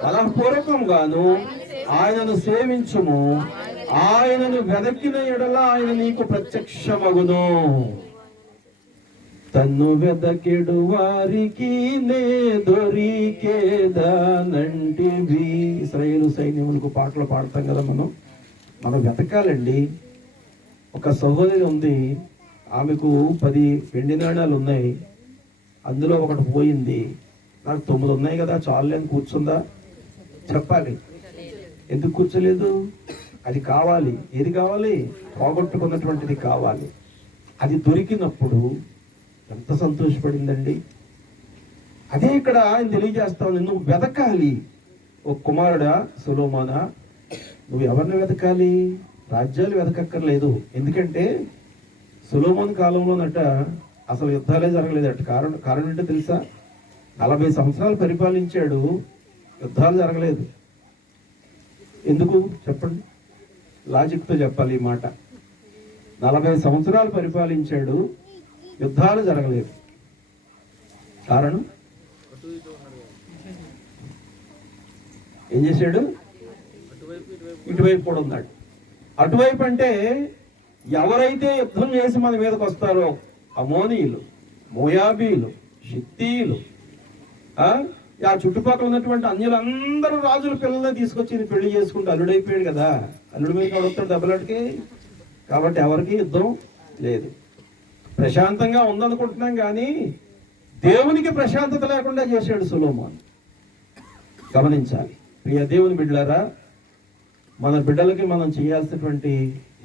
మనఃపూర్వకంగాను ఆయనను సేవించుము. ఆయనను వెదకిన ఎడల ఆయన నీకు ప్రత్యక్షమగును. తన్ను వెదకెడు వారికి నే దొరికేదానంటివి. ఇశ్రాయేలు సైన్యములకు పాటలు పాడతాం కదా మనం వెతకాలండి. ఒక సహోదరి ఉంది, ఆమెకు 10 వెండి నాణాలు ఉన్నాయి, అందులో ఒకటి పోయింది. నాకు 9 ఉన్నాయి కదా చాలు అని కూర్చుందా? చెప్పాలి. ఎందుకు కూర్చోలేదు? అది కావాలి. ఏది కావాలి? పోగొట్టుకున్నటువంటిది కావాలి. అది దొరికినప్పుడు ఎంత సంతోషపడిందండి. అదే ఇక్కడ ఆయన తెలియజేస్తాను, నువ్వు వెతకాలి. ఓ కుమారుడా సొలొమోనా, నువ్వు ఎవరిని వెతకాలి? రాజ్యాలు వెతకక్కర్లేదు. ఎందుకంటే సొలొమోను కాలంలోనట అసలు యుద్ధాలే జరగలేదట. కారణం ఏంటో తెలుసా? 40 సంవత్సరాలు పరిపాలించాడు, యుద్ధాలు జరగలేదు. ఎందుకు చెప్పండి? లాజిక్తో చెప్పాలి ఈ మాట. 40 సంవత్సరాలు పరిపాలించాడు, యుద్ధాలు జరగలేదు. కారణం ఏం చేశాడు? ఇటువైపు కూడా ఉన్నాడు. అటువైపు అంటే ఎవరైతే యుద్ధం చేసి మన మీదకి వస్తారో అమోనీయులు, మోయాబీలు, షిత్తీయులు, ఆ చుట్టుపక్కల ఉన్నటువంటి అన్యులందరూ రాజుల పిల్లల్ని తీసుకొచ్చి పెళ్లి చేసుకుంటూ అల్లుడైపోయాడు కదా. అల్లుడి మీద వస్తాడు దెబ్బలాటికి. కాబట్టి ఎవరికి యుద్ధం లేదు. ప్రశాంతంగా ఉందనుకుంటున్నాం కానీ దేవునికి ప్రశాంతత లేకుండా చేశాడు సొలొమోను. గమనించాలి ప్రియ దేవుని బిడ్డలారా, మన బిడ్డలకి మనం చేయాల్సినటువంటి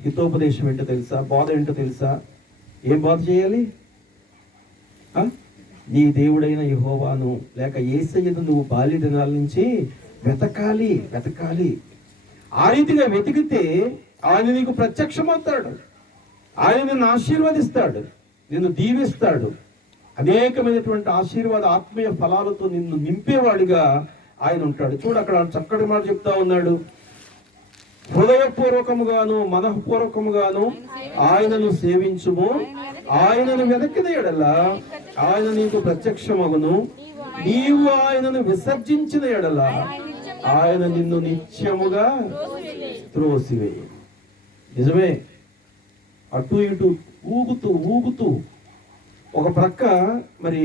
హితోపదేశం ఏంటో తెలుసా? బోధ ఏంటో తెలుసా? ఏం బోధ చేయాలి? నీ దేవుడైన యెహోవాను లేక యేసయ్యను నువ్వు బాల్య దినాల నుంచి వెతకాలి. ఆ రీతిగా వెతికితే ఆయన నీకు ప్రత్యక్షమవుతాడు. ఆయన నిన్ను ఆశీర్వదిస్తాడు, నిన్ను దీవిస్తాడు. అనేకమైనటువంటి ఆశీర్వాద ఆత్మీయ ఫలాలతో నిన్ను నింపేవాడిగా ఆయన ఉంటాడు. చూడు అక్కడ చక్కటి మాట చెప్తా ఉన్నాడు. హృదయపూర్వకముగాను మనఃపూర్వకముగాను ఆయనను సేవించుము. ఆయనను వెతకిన ఎడల ఆయన నీకు ప్రత్యక్షమగును. నీవు ఆయనను విసర్జించిన ఎడల ఆయన నిన్ను నిత్యముగా త్రోసివేయి. నిజమే, అటు ఇటు ఊగుతూ ఒక ప్రక్క మరి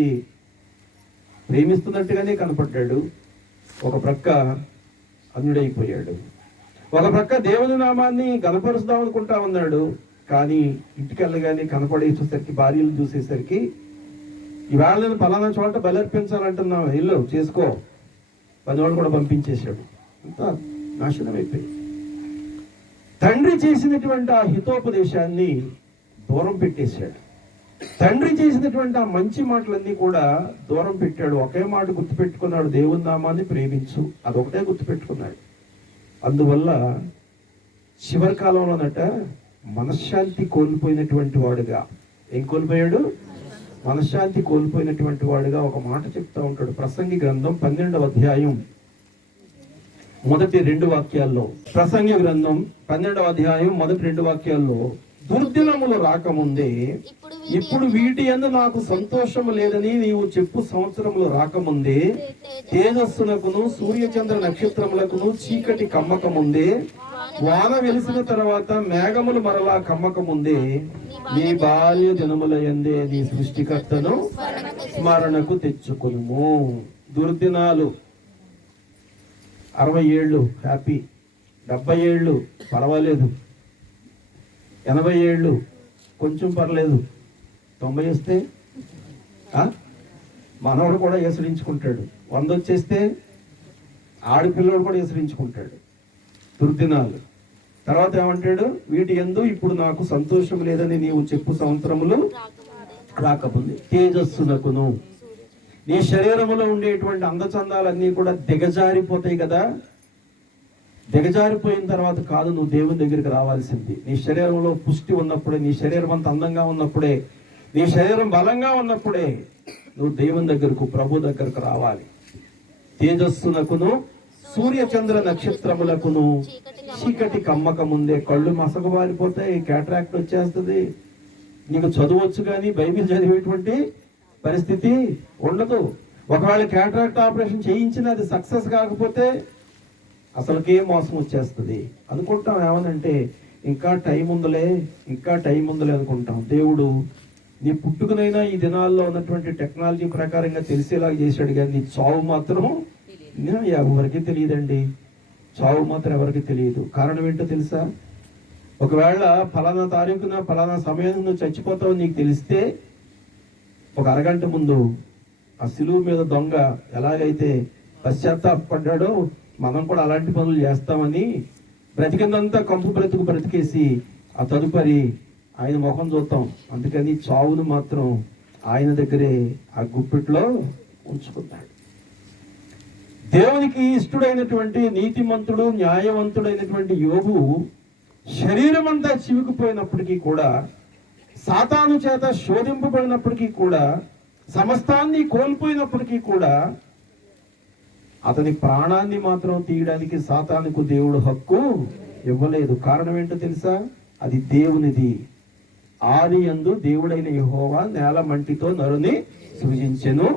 ప్రేమిస్తున్నట్టుగానే కనపడ్డాడు, ఒక ప్రక్క అన్యుడైపోయాడు. ఒక ప్రక్క దేవుని నామాన్ని గణపరుస్తాం అనుకుంటా ఉన్నాడు, కానీ ఇంటికి వెళ్ళగానే కనపడేసేసరికి, భార్యలు చూసేసరికి ఈవేళ నేను పలానా చోట బలర్పించాలంటున్నావు, ఇల్లు చేసుకో, 10 వాళ్ళు కూడా పంపించేశాడు. అంతా నాశనం అయిపోయి తండ్రి చేసినటువంటి ఆ హితోపదేశాన్ని దూరం పెట్టేశాడు. తండ్రి చేసినటువంటి ఆ మంచి మాటలన్నీ కూడా దూరం పెట్టాడు. ఒకే మాట గుర్తుపెట్టుకున్నాడు, దేవుని నామాన్ని ప్రేమించు, అదొకటే గుర్తుపెట్టుకున్నాడు. అందువల్ల చివరి కాలంలోనట మనశ్శాంతి కోల్పోయినటువంటి వాడుగా, ఏం కోల్పోయాడు? మనశ్శాంతి కోల్పోయినటువంటి వాడుగా ఒక మాట చెప్తా ఉంటాడు. ప్రసంగి గ్రంథం 12వ అధ్యాయం మొదటి 2 వాక్యాల్లో, ప్రసంగి గ్రంథం 12వ అధ్యాయం మొదటి 2 వాక్యాల్లో, దుర్దినములు రాకముందే ఇప్పుడు వీటి యందు నాకు సంతోషము లేదని నీవు చెప్పు సంవత్సరములు రాకముందే, తేజస్సునకును సూర్యచంద్ర నక్షత్రములకును చీకటి కమ్మకముందే, వాన వెలిసిన తర్వాత మేఘములు మరలా కమ్మకముందే, నీ బాల్య దినముల యందే నీ సృష్టికర్తను స్మరణకు తెచ్చుకునుము. దుర్దినాలు 60 ఏళ్ళు హ్యాపీ, 70 ఏళ్ళు పర్వాలేదు, 80 ఏళ్ళు కొంచెం పర్లేదు, 90 వస్తే మనవడు కూడా ఎసరించుకుంటాడు, 100 వచ్చేస్తే ఆడపిల్లడు కూడా ఎసరించుకుంటాడు. దుర్దినాలు. తర్వాత ఏమంటాడు? వీటి యందు ఇప్పుడు నాకు సంతోషం లేదని నీవు చెప్పు సంవత్సరములు రాకముందే, తేజస్సునకును, నీ శరీరములో ఉండేటువంటి అందచందాలన్నీ కూడా దిగజారిపోతాయి కదా. దిగజారిపోయిన తర్వాత కాదు నువ్వు దేవుని దగ్గరికి రావాల్సింది. నీ శరీరంలో పుష్టి ఉన్నప్పుడే, నీ శరీరం అంత అందంగా ఉన్నప్పుడే, నీ శరీరం బలంగా ఉన్నప్పుడే నువ్వు దేవుని దగ్గరకు, ప్రభు దగ్గరకు రావాలి. తేజస్సునకును సూర్యచంద్ర నక్షత్రములకును చీకటి కమ్మక ముందే, కళ్ళు మసకబారిపోతాయి, క్యాటరాక్ట్ వచ్చేస్తుంది. నీకు చదవచ్చు కానీ బైబిల్ చదివేటువంటి పరిస్థితి ఉండదు. ఒకవేళ క్యాటరాక్ట్ ఆపరేషన్ చేయించిన అది సక్సెస్ కాకపోతే అసలుకే మోసం వచ్చేస్తుంది. అనుకుంటాం ఏమనంటే ఇంకా టైం ఉందిలే అనుకుంటాం. దేవుడు నీ పుట్టుకనైనా ఈ దినాల్లో ఉన్నటువంటి టెక్నాలజీ ప్రకారంగా తెలిసేలాగా చేశాడు, కానీ నీ చావు మాత్రం ఎవరికి తెలియదండి. చావు మాత్రం ఎవరికి తెలియదు. కారణం ఏంటో తెలుసా? ఒకవేళ ఫలానా తారీఖున ఫలానా సమయం నువ్వు చచ్చిపోతావు నీకు తెలిస్తే, ఒక అరగంట ముందు ఆ సిలువ మీద దొంగ ఎలాగైతే పశ్చాత్తాపడ్డాడో మనం కూడా అలాంటి పనులు చేస్తామని బ్రతికిందంతా కంపు బ్రతికేసి ఆ తదుపరి ఆయన ముఖం చూస్తాం. అందుకని చావును మాత్రం ఆయన దగ్గరే ఆ గుప్పిట్లో ఉంచుకున్నాడు. దేవునికి ఇష్టడైనటువంటి నీతిమంతుడు న్యాయవంతుడైనటువంటి యోబు శరీరం అంతా చివికిపోయినప్పటికీ కూడా, సాతాను చేత శోధింపబడినప్పటికీ కూడా, సమస్తాన్ని కోల్పోయినప్పటికీ కూడా అతని ప్రాణాన్ని మాత్రం తీయడానికి సాతానుకు దేవుడు హక్కు ఇవ్వలేదు. కారణం ఏంటో తెలుసా? అది దేవునిది. ఆది యందు దేవుడైన యెహోవా నేల మంటితో నరుని సృజించెను,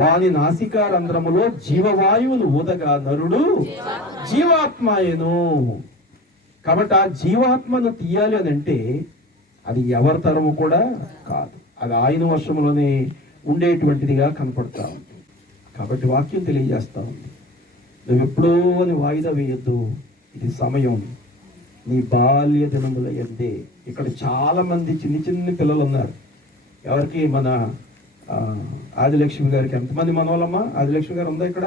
వాని నాసికారంధ్రములో జీవవాయువును ఊదగా నరుడు జీవాత్మాయను. కాబట్టి ఆ జీవాత్మను తీయాలి అని అంటే అది ఎవరి తరము కూడా కాదు, అది ఆయన వర్షంలోనే ఉండేటువంటిదిగా కనపడతా ఉంది. కాబట్టి వాక్యం తెలియజేస్తా ఉంది, నువ్వు ఎప్పుడో అని వాయిదా వేయొద్దు. ఇది సమయం, నీ బాల్య దినముల యందే. ఇక్కడ చాలా మంది చిన్ని చిన్ని పిల్లలు ఉన్నారు. ఎవరికి? మన ఆదిలక్ష్మి గారికి. ఎంతమంది మనవాళ్ళమ్మా? ఆదిలక్ష్మి గారు ఉందా ఇక్కడ?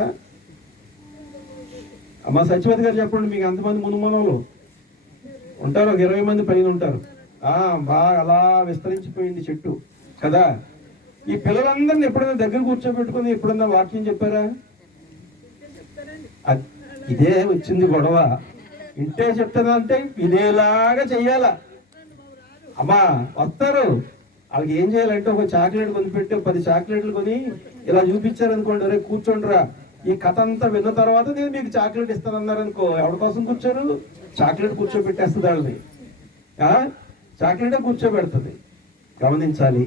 అమ్మా సత్యవతి గారు చెప్పండి, మీకు ఎంతమంది మును మనవలు ఉంటారు? ఒక 20 మంది పైన ఉంటారు. బాగా అలా విస్తరించిపోయింది చెట్టు కదా. ఈ పిల్లలందరినీ ఎప్పుడైనా దగ్గర కూర్చోబెట్టుకుని ఎప్పుడైనా వాక్యం చెప్పారా? ఇదే వచ్చింది గొడవ. ఇంటే చెప్తానంటే ఇదేలాగా చెయ్యాలా? అమ్మా వస్తారు, వాళ్ళకి ఏం చేయాలంటే ఒక చాక్లెట్ కొనిపెట్టి 10 చాక్లెట్లు కొని ఇలా చూపించారనుకోండి, రే కూర్చోండిరా, ఈ కథ అంతా విన్న తర్వాత నేను మీకు చాక్లెట్ ఇస్తానన్నారనుకో, ఎవరి కోసం కూర్చోరు? చాక్లెట్ కూర్చోబెట్టేస్తుంది వాళ్ళని, చాక్లెటే కూర్చోబెడుతుంది. గమనించాలి,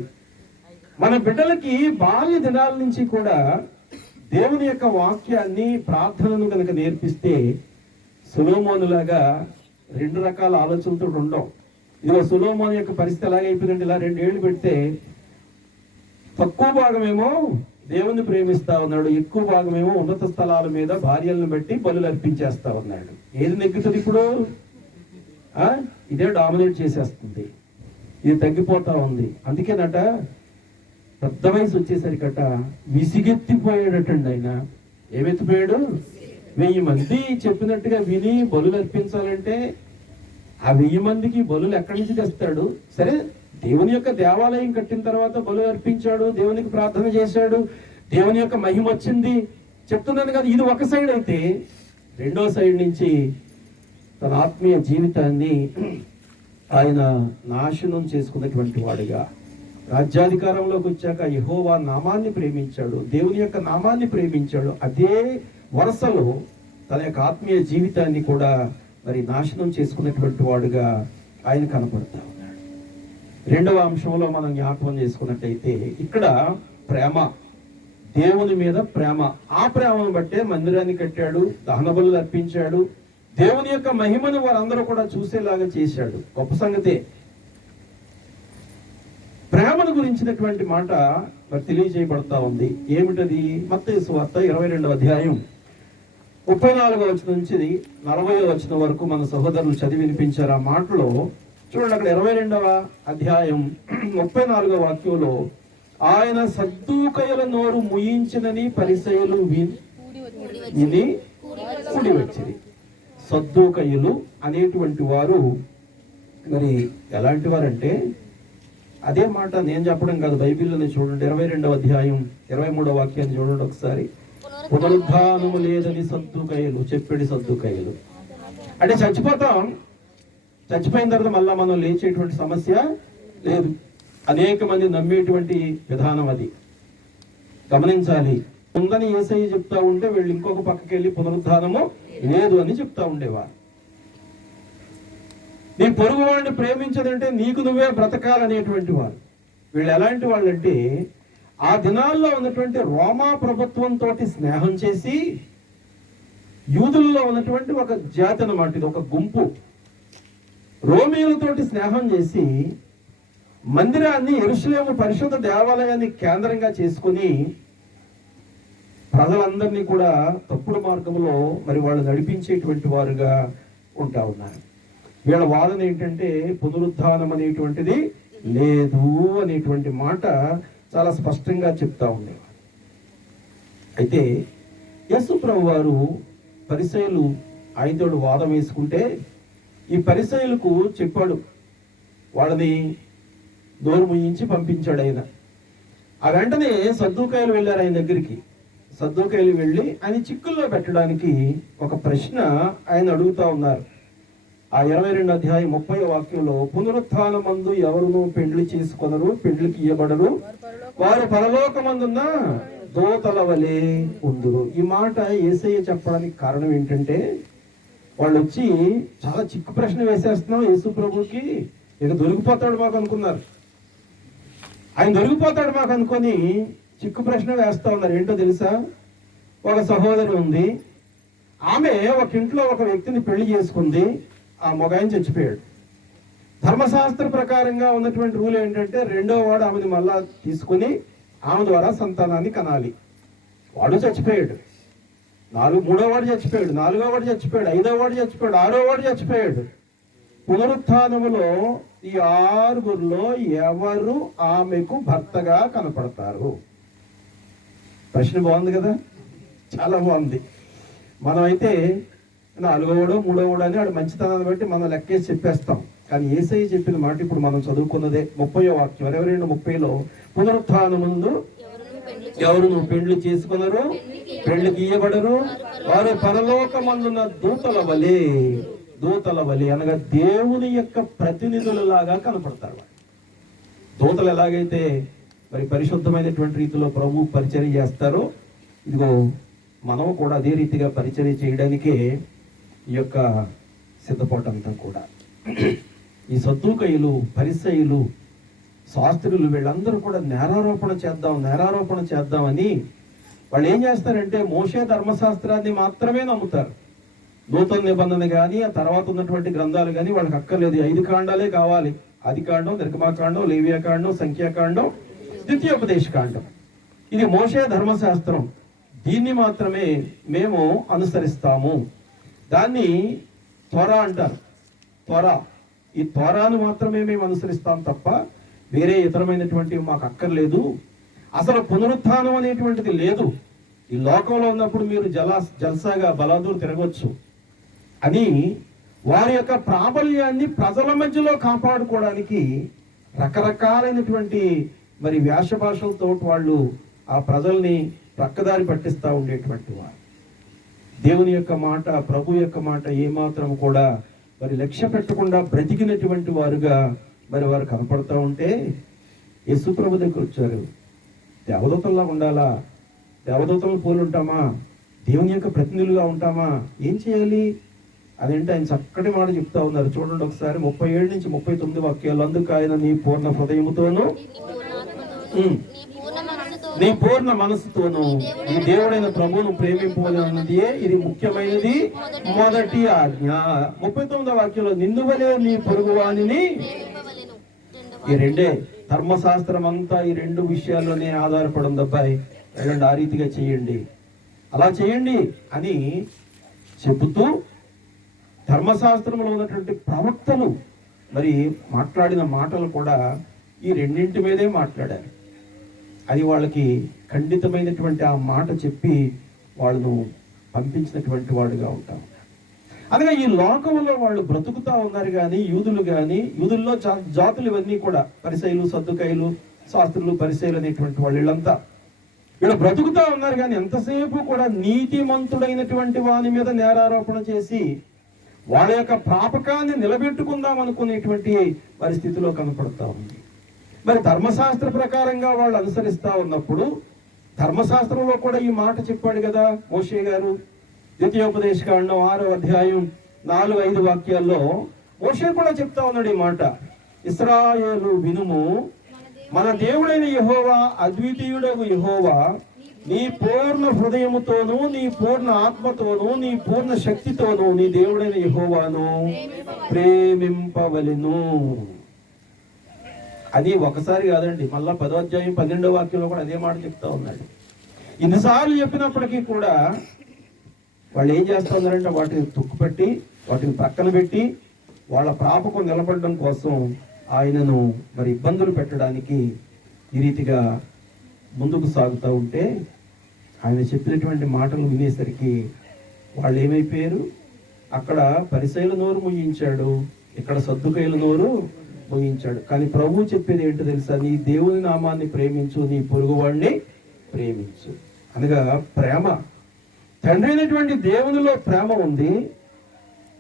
మన బిడ్డలకి బాల్య దినాల నుంచి కూడా దేవుని యొక్క వాక్యాన్ని, ప్రార్థనను కనుక నేర్పిస్తే సొలొమోనులాగా 2 రకాల ఆలోచనలతో ఉండవు. ఇదిగో సొలొమోను యొక్క పరిస్థితి ఎలాగైపోయిందంటే, ఇలా 2 ఏళ్ళు పెడితే తక్కువ భాగమేమో దేవుణ్ణి ప్రేమిస్తా ఉన్నాడు, ఎక్కువ భాగమేమో ఉన్నత స్థలాల మీద భార్యలను బట్టి బలులు అర్పించేస్తా ఉన్నాడు. ఏది నెగ్గుతుంది ఇప్పుడు? ఇదే డామినేట్ చేసేస్తుంది, ఇది తగ్గిపోతా ఉంది. అందుకేనట పెద్ద వయసు వచ్చేసరికట విసిగెత్తిపోయాడటండి ఆయన. ఏమెత్తిపోయాడు? 1000 మంది చెప్పినట్టుగా విని బలులు అర్పించాలంటే ఆ 1000 మందికి బలులు ఎక్కడి నుంచి తెస్తాడు? సరే, దేవుని యొక్క దేవాలయం కట్టిన తర్వాత బలు అర్పించాడు, దేవునికి ప్రార్థన చేశాడు, దేవుని యొక్క మహిమ వచ్చింది చెప్తున్నాను కదా. ఇది ఒక సైడ్ అయితే, రెండో సైడ్ నుంచి తన ఆత్మీయ జీవితాన్ని ఆయన నాశనం చేసుకున్నటువంటి వాడుగా, రాజ్యాధికారంలోకి వచ్చాక యెహోవా నామాన్ని ప్రేమించాడు, దేవుని యొక్క నామాన్ని ప్రేమించాడు. అదే వరుసలో తన యొక్క ఆత్మీయ జీవితాన్ని కూడా మరి నాశనం చేసుకున్నటువంటి వాడుగా ఆయన కనపడతా ఉన్నాడు. రెండవ అంశంలో మనం జ్ఞాపకం చేసుకున్నట్టయితే, ఇక్కడ ప్రేమ, దేవుని మీద ప్రేమ. ఆ ప్రేమను బట్టే మందిరాన్ని కట్టాడు, దహన బలులు అర్పించాడు, దేవుని యొక్క మహిమను వారందరూ కూడా చూసేలాగా చేశాడు. గొప్ప సంగతే. ప్రేమను గురించినటువంటి మాట మరి తెలియజేయబడతా ఉంది. ఏమిటది? మత్తయి సువార్త 22వ అధ్యాయం 34వ వచనం నుంచి 40వ వచనం వరకు మన సహోదరులు చదివి వినిపించారు. ఆ మాటలో చూడండి, అక్కడ 22వ అధ్యాయం 34వ వాక్యంలో, ఆయన సద్దూకయుల నోరు ముయించినని పరిసయ్యులు విని కూడి వచ్చింది. సద్దూకయులు అనేటువంటి వారు మరి ఎలాంటి వారంటే, అదే మాట నేను చెప్పడం కాదు, బైబిల్లోనే చూడండి, 22వ అధ్యాయం 23వ వాక్యాన్ని చూడండి ఒకసారి. పునరుద్ధానము లేదని సద్దూకయులు చెప్పేది. సద్దూకయులు అంటే చచ్చిపోతాం, చచ్చిపోయిన తర్వాత మళ్ళా మనం లేచేటువంటి సమస్య లేదు. అనేక మంది నమ్మేటువంటి విధానం అది. గమనించాలి. ఉందని యేసయ్య చెప్తా ఉంటే వీళ్ళు ఇంకొక పక్కకి వెళ్ళి పునరుద్ధానము లేదు అని చెప్తా ఉండేవారు. నీ పొరుగు వాడిని ప్రేమించదంటే నీకు నువ్వే బ్రతకాలనేటువంటి వారు. వీళ్ళు ఎలాంటి వాళ్ళు అంటే, ఆ దినాల్లో ఉన్నటువంటి రోమా ప్రభుత్వంతో స్నేహం చేసి, యూదుల్లో ఉన్నటువంటి ఒక జాతి అన్నమాట, ఇది ఒక గుంపు, రోమియోలతోటి స్నేహం చేసి మందిరాన్ని, యెరూషలేము పరిశుద్ధ దేవాలయాన్ని కేంద్రంగా చేసుకుని ప్రజలందరినీ కూడా తప్పుడు మార్గంలో మరి వాళ్ళు నడిపించేటువంటి వారుగా ఉంటా ఉన్నారు. వీళ్ళ వాదన ఏంటంటే పునరుద్ధానం అనేటువంటిది లేదు అనేటువంటి మాట చాలా స్పష్టంగా చెప్తా ఉండేవారు. అయితే యేసు ప్రభు వారు పరిసయ్యులు ఆయనతో వాదం వేసుకుంటే ఈ పరిసయ్యులకు చెప్పాడు, వాళ్ళని నోరు ముయించి పంపించాడు ఆయన. ఆ వెంటనే సద్దూకాయలు వెళ్ళారు ఆయన దగ్గరికి. సద్దూకాయలు వెళ్ళి ఆయన చిక్కుల్లో పెట్టడానికి ఒక ప్రశ్న ఆయన అడుగుతా ఉన్నారు. ఆ 22 అధ్యాయం 30వ వాక్యంలో, పునరుత్థానమందు ఎవరును పెండ్లి చేసుకొనరు, పెండ్లికి ఇయ్యబడరు, వారు పరలోకమందున్న దూతల వలె ఉందురు. ఈ మాట యేసయ్య చెప్పడానికి కారణం ఏంటంటే, వాళ్ళు వచ్చి చాలా చిక్కు ప్రశ్న వేసేస్తున్నాం యేసు ప్రభుకి, ఇక దొరికిపోతాడు మాకు అనుకున్నారు. ఆయన దొరికిపోతాడు మాకు అనుకొని చిక్కు ప్రశ్న వేస్తా ఉన్నారు. ఏంటో తెలుసా? ఒక సహోదరి ఉంది, ఆమె ఒక ఇంట్లో ఒక వ్యక్తిని పెళ్లి చేసుకుంది, ఆ మగాయన చచ్చిపోయాడు. ధర్మశాస్త్ర ప్రకారంగా ఉన్నటువంటి రూల్ ఏంటంటే, రెండో వాడు ఆమెను మళ్ళా తీసుకుని ఆమె ద్వారా సంతానాన్ని కనాలి. వాడు చచ్చిపోయాడు, మూడో వాడు చచ్చిపోయాడు, నాలుగో వాడు చచ్చిపోయాడు, ఐదో వాడు చచ్చిపోయాడు, ఆరో వాడు చచ్చిపోయాడు. పునరుత్థానములో ఈ 6గురిలో ఎవరు ఆమెకు భర్తగా కనపడతారు? ప్రశ్న బాగుంది కదా, చాలా బాగుంది. మనం అయితే 4వ వాడో 3వ వాడో అని వాడు మంచితనాన్ని బట్టి మనం లెక్కేసి చెప్పేస్తాం. కానీ యేసయ్య చెప్పిన మాట ఇప్పుడు మనం చదువుకున్నదే 30వ వాక్యం 22:30లో, పునరుత్థానమందు ఎవరు పెండ్లి చేసుకున్నారు, పెళ్లికి ఇయ్యబడరు, వారు పరలోకమందున్న దూతల వలె అనగా దేవుని యొక్క ప్రతినిధులలాగా కనపడతారు. దూతలు ఎలాగైతే మరి పరిశుద్ధమైనటువంటి రీతిలో ప్రభు పరిచర్య చేస్తారో, ఇదిగో మనం కూడా అదే రీతిగా పరిచర్య చేయడానికే ఈ యొక్క సిద్ధపాటంతా కూడా. ఈ సద్దూకయ్యులు, పరిసయ్యులు, శాస్త్రులు వీళ్ళందరూ కూడా నేరారోపణ చేద్దామని వాళ్ళు ఏం చేస్తారంటే, మోషే ధర్మశాస్త్రాన్ని మాత్రమే నమ్ముతారు. నూతన నిబంధన కానీ ఆ తర్వాత ఉన్నటువంటి గ్రంథాలు కానీ వాళ్ళకి అక్కర్లేదు. 5 కాండాలే కావాలి. ఆదికాండం, నిర్గమాకాండం, లేవియాకాండం, సంఖ్యాకాండం, ద్వితీయోపదేశకాండం. ఇది మోషే ధర్మశాస్త్రం, దీన్ని మాత్రమే మేము అనుసరిస్తాము. దాన్ని త్వర అంటారు. ఈ త్వరాను మాత్రమే మేము అనుసరిస్తాం తప్ప వేరే ఇతరమైనటువంటివి మాకు అక్కర్లేదు. అసలు పునరుత్థానం అనేటువంటిది లేదు. ఈ లోకంలో ఉన్నప్పుడు మీరు జల్సాగా బలాదూరు తిరగవచ్చు అని వారి యొక్క ప్రాబల్యాన్ని ప్రజల మధ్యలో కాపాడుకోవడానికి రకరకాలైనటువంటి మరి వేష భాషలతో వాళ్ళు ఆ ప్రజల్ని ప్రక్కదారి పట్టిస్తూ ఉండేటువంటి వారు. దేవుని యొక్క మాట, ప్రభు యొక్క మాట ఏమాత్రం కూడా మరి లక్ష్య పెట్టకుండా బ్రతికినటువంటి వారుగా మరి వారు కనపడతా ఉంటే, యేసు ప్రభు దగ్గర వచ్చారు. దేవదూతల్లా ఉండాలా? దేవదూతలను పోలి ఉంటామా? దేవుని యొక్క ప్రతినిధులుగా ఉంటామా? ఏం చేయాలి అదేంటి ఆయన చక్కటి మాట చెప్తా ఉన్నారు. చూడండి ఒకసారి 37 నుంచి 39 వాక్యాలు. అందుకు ఆయన నీ పూర్ణ హృదయముతోను, నీ పూర్ణ మనసుతోను నీ దేవుడైన ప్రభువును ప్రేమింపవలెనన్నది ఇది ముఖ్యమైనది, మొదటి ఆజ్ఞ. 39వ వాక్యంలో, నిన్ను వలె నీ పొరుగువానిని. ఈ రెండే ధర్మశాస్త్రం అంతా ఈ 2 విషయాల్లోనే ఆధారపడి ఉంది. అబ్బాయి వెళ్ళండి, ఆ రీతిగా చేయండి, అలా చేయండి అని చెబుతూ ధర్మశాస్త్రంలో ఉన్నటువంటి ప్రవక్తలు మరి మాట్లాడిన మాటలు కూడా ఈ రెండింటి మీదే మాట్లాడారు. అది వాళ్ళకి ఖండితమైనటువంటి ఆ మాట చెప్పి వాళ్ళను పంపించినటువంటి వాడుగా ఉంటాం. అనగా ఈ లోకంలో వాళ్ళు బ్రతుకుతా ఉన్నారు. కానీ యూదుల్లో జాతులు ఇవన్నీ కూడా పరిసయ్యులు, సద్దుకాయలు, శాస్త్రులు, పరిసయ్యులు అనేటువంటి వీళ్ళంతా వీళ్ళు బ్రతుకుతా ఉన్నారు. కానీ ఎంతసేపు కూడా నీతిమంతుడైనటువంటి వాని మీద నేరారోపణ చేసి వాళ్ళ యొక్క ప్రాపకాన్ని నిలబెట్టుకుందాం అనుకునేటువంటి పరిస్థితిలో కనపడతా ఉంది. మరి ధర్మశాస్త్ర ప్రకారంగా వాళ్ళు అనుసరిస్తా ఉన్నప్పుడు ధర్మశాస్త్రంలో కూడా ఈ మాట చెప్పాడు కదా మోషే గారు. ద్వితీయోపదేశకాండం 6వ అధ్యాయం 4-5 వాక్యాల్లో మోషే కూడా చెప్తా ఉన్నాడు ఈ మాట. ఇశ్రాయేలు వినుము, మన దేవుడైన యెహోవా అద్వితీయుడగు యెహోవా నీ పూర్ణ హృదయముతోను, నీ పూర్ణ ఆత్మతోను, నీ పూర్ణ శక్తితోను నీ దేవుడైన యెహోవాను ప్రేమింపవలెను. అది ఒకసారి కాదండి, మళ్ళా 10వ అధ్యాయం 12వ వాక్యంలో కూడా అదే మాట చెప్తా ఉన్నాడు. ఇన్నిసార్లు చెప్పినప్పటికీ కూడా వాళ్ళు ఏం చేస్తా ఉన్నారంటే వాటిని తుక్కుపెట్టి వాటిని పక్కన పెట్టి వాళ్ళ ప్రాపకం నిలబడడం కోసం ఆయనను మరి ఇబ్బందులు పెట్టడానికి ఈ రీతిగా ముందుకు సాగుతూ ఉంటే, ఆయన చెప్పినటువంటి మాటలు వినేసరికి వాళ్ళు ఏమైపోయారు? అక్కడ పరిసయ్యుల నోరు ముయించాడు, ఇక్కడ సద్దుకయ్యుల నోరు ముయించాడు. కానీ ప్రభు చెప్పేది ఏంటో తెలుసా? నీ దేవుని నామాన్ని ప్రేమించు, నీ పొరుగువాడిని ప్రేమించు. అనగా ప్రేమ, తండ్రి అయినటువంటి దేవునిలో ప్రేమ ఉంది.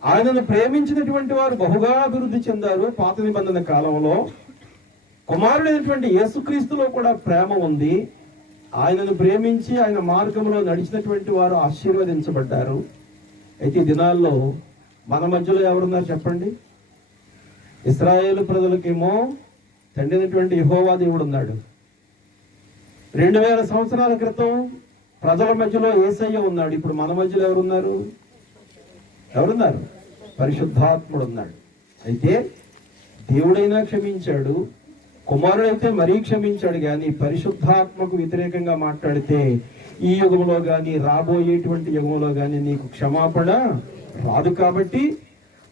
ఆయనను ప్రేమించినటువంటి వారు బహుగా అభివృద్ధి చెందారు పాత నిబంధన కాలంలో. కుమారుడైనటువంటి యేసుక్రీస్తులో కూడా ప్రేమ ఉంది. ఆయనను ప్రేమించి ఆయన మార్గంలో నడిచినటువంటి వారు ఆశీర్వదించబడ్డారు. అయితే ఈ దినాల్లో మన మధ్యలో ఎవరున్నారు చెప్పండి? ఇశ్రాయేలు ప్రజలకేమో తండ్రి అయినటువంటి యెహోవా దేవుడు ఉన్నాడు. 2000 సంవత్సరాల క్రితం ప్రజల మధ్యలో యేసయ్య ఉన్నాడు. ఇప్పుడు మన మధ్యలో ఎవరున్నారు? పరిశుద్ధాత్ముడు ఉన్నాడు. అయితే దేవుడైనా క్షమించాడు, కుమారుడైతే మరీ క్షమించాడు. కానీ పరిశుద్ధాత్మకు వ్యతిరేకంగా మాట్లాడితే ఈ యుగంలో కానీ రాబోయేటువంటి యుగంలో కానీ నీకు క్షమాపణ రాదు. కాబట్టి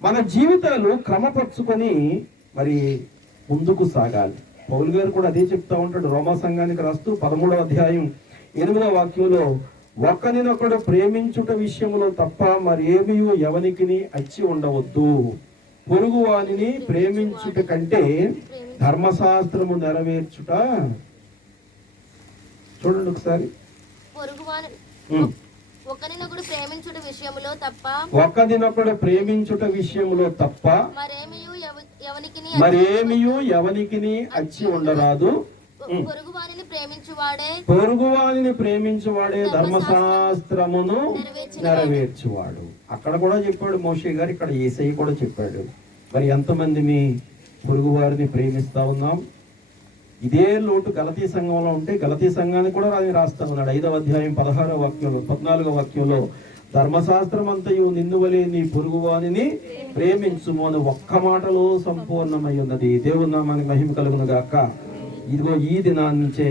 మన జీవితాలు క్రమపరుచుకొని మరి ముందుకు సాగాలి. పౌలు గారు కూడా అదే చెప్తా ఉంటాడు రోమా సంఘానికి రాస్తూ 13వ అధ్యాయం 8వ వాక్యంలో, ఒకరినొకడు ప్రేమించుట విషయంలో తప్ప మరేమీ ఎవనికిని అచ్చి ఉండవద్దు. పొరుగు వానిని ప్రేమించుట కంటే ధర్మశాస్త్రము నెరవేర్చుట. చూడండి ఒకసారి. ఒకరినొకడు ప్రేమించుట విషయములో తప్ప మరేమియు ఎవనికిని అచ్చి ఉండరాదు. పొరుగువానిని ప్రేమించువాడే ధర్మశాస్త్రమును నెరవేర్చువాడు. అక్కడ కూడా చెప్పాడు మోషే గారు, ఇక్కడ యేసయ్య కూడా చెప్పాడు. మరి ఎంతమంది మీ పొరుగు వారిని ప్రేమిస్తా ఉన్నాం? ఇదే లోటు గలతీ సంఘంలో ఉంటే గలతీ సంఘానికి కూడా రాస్తా ఉన్నాడు. 5వ అధ్యాయం 16వ వాక్యంలో 14వ వాక్యంలో, ధర్మశాస్త్రం అంతయు నిన్ను వలె నీ పొరుగువానిని ప్రేమించుము అని ఒక్క మాటలో సంపూర్ణమై ఉన్నది. దేవుని నామానికి మహిమ కలుగును గాక. ఇదిగో ఈ దినాన్నించే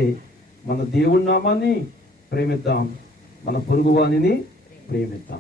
మన దేవుని నామాన్ని ప్రేమిద్దాం, మన పొరుగువానిని ప్రేమిద్దాం.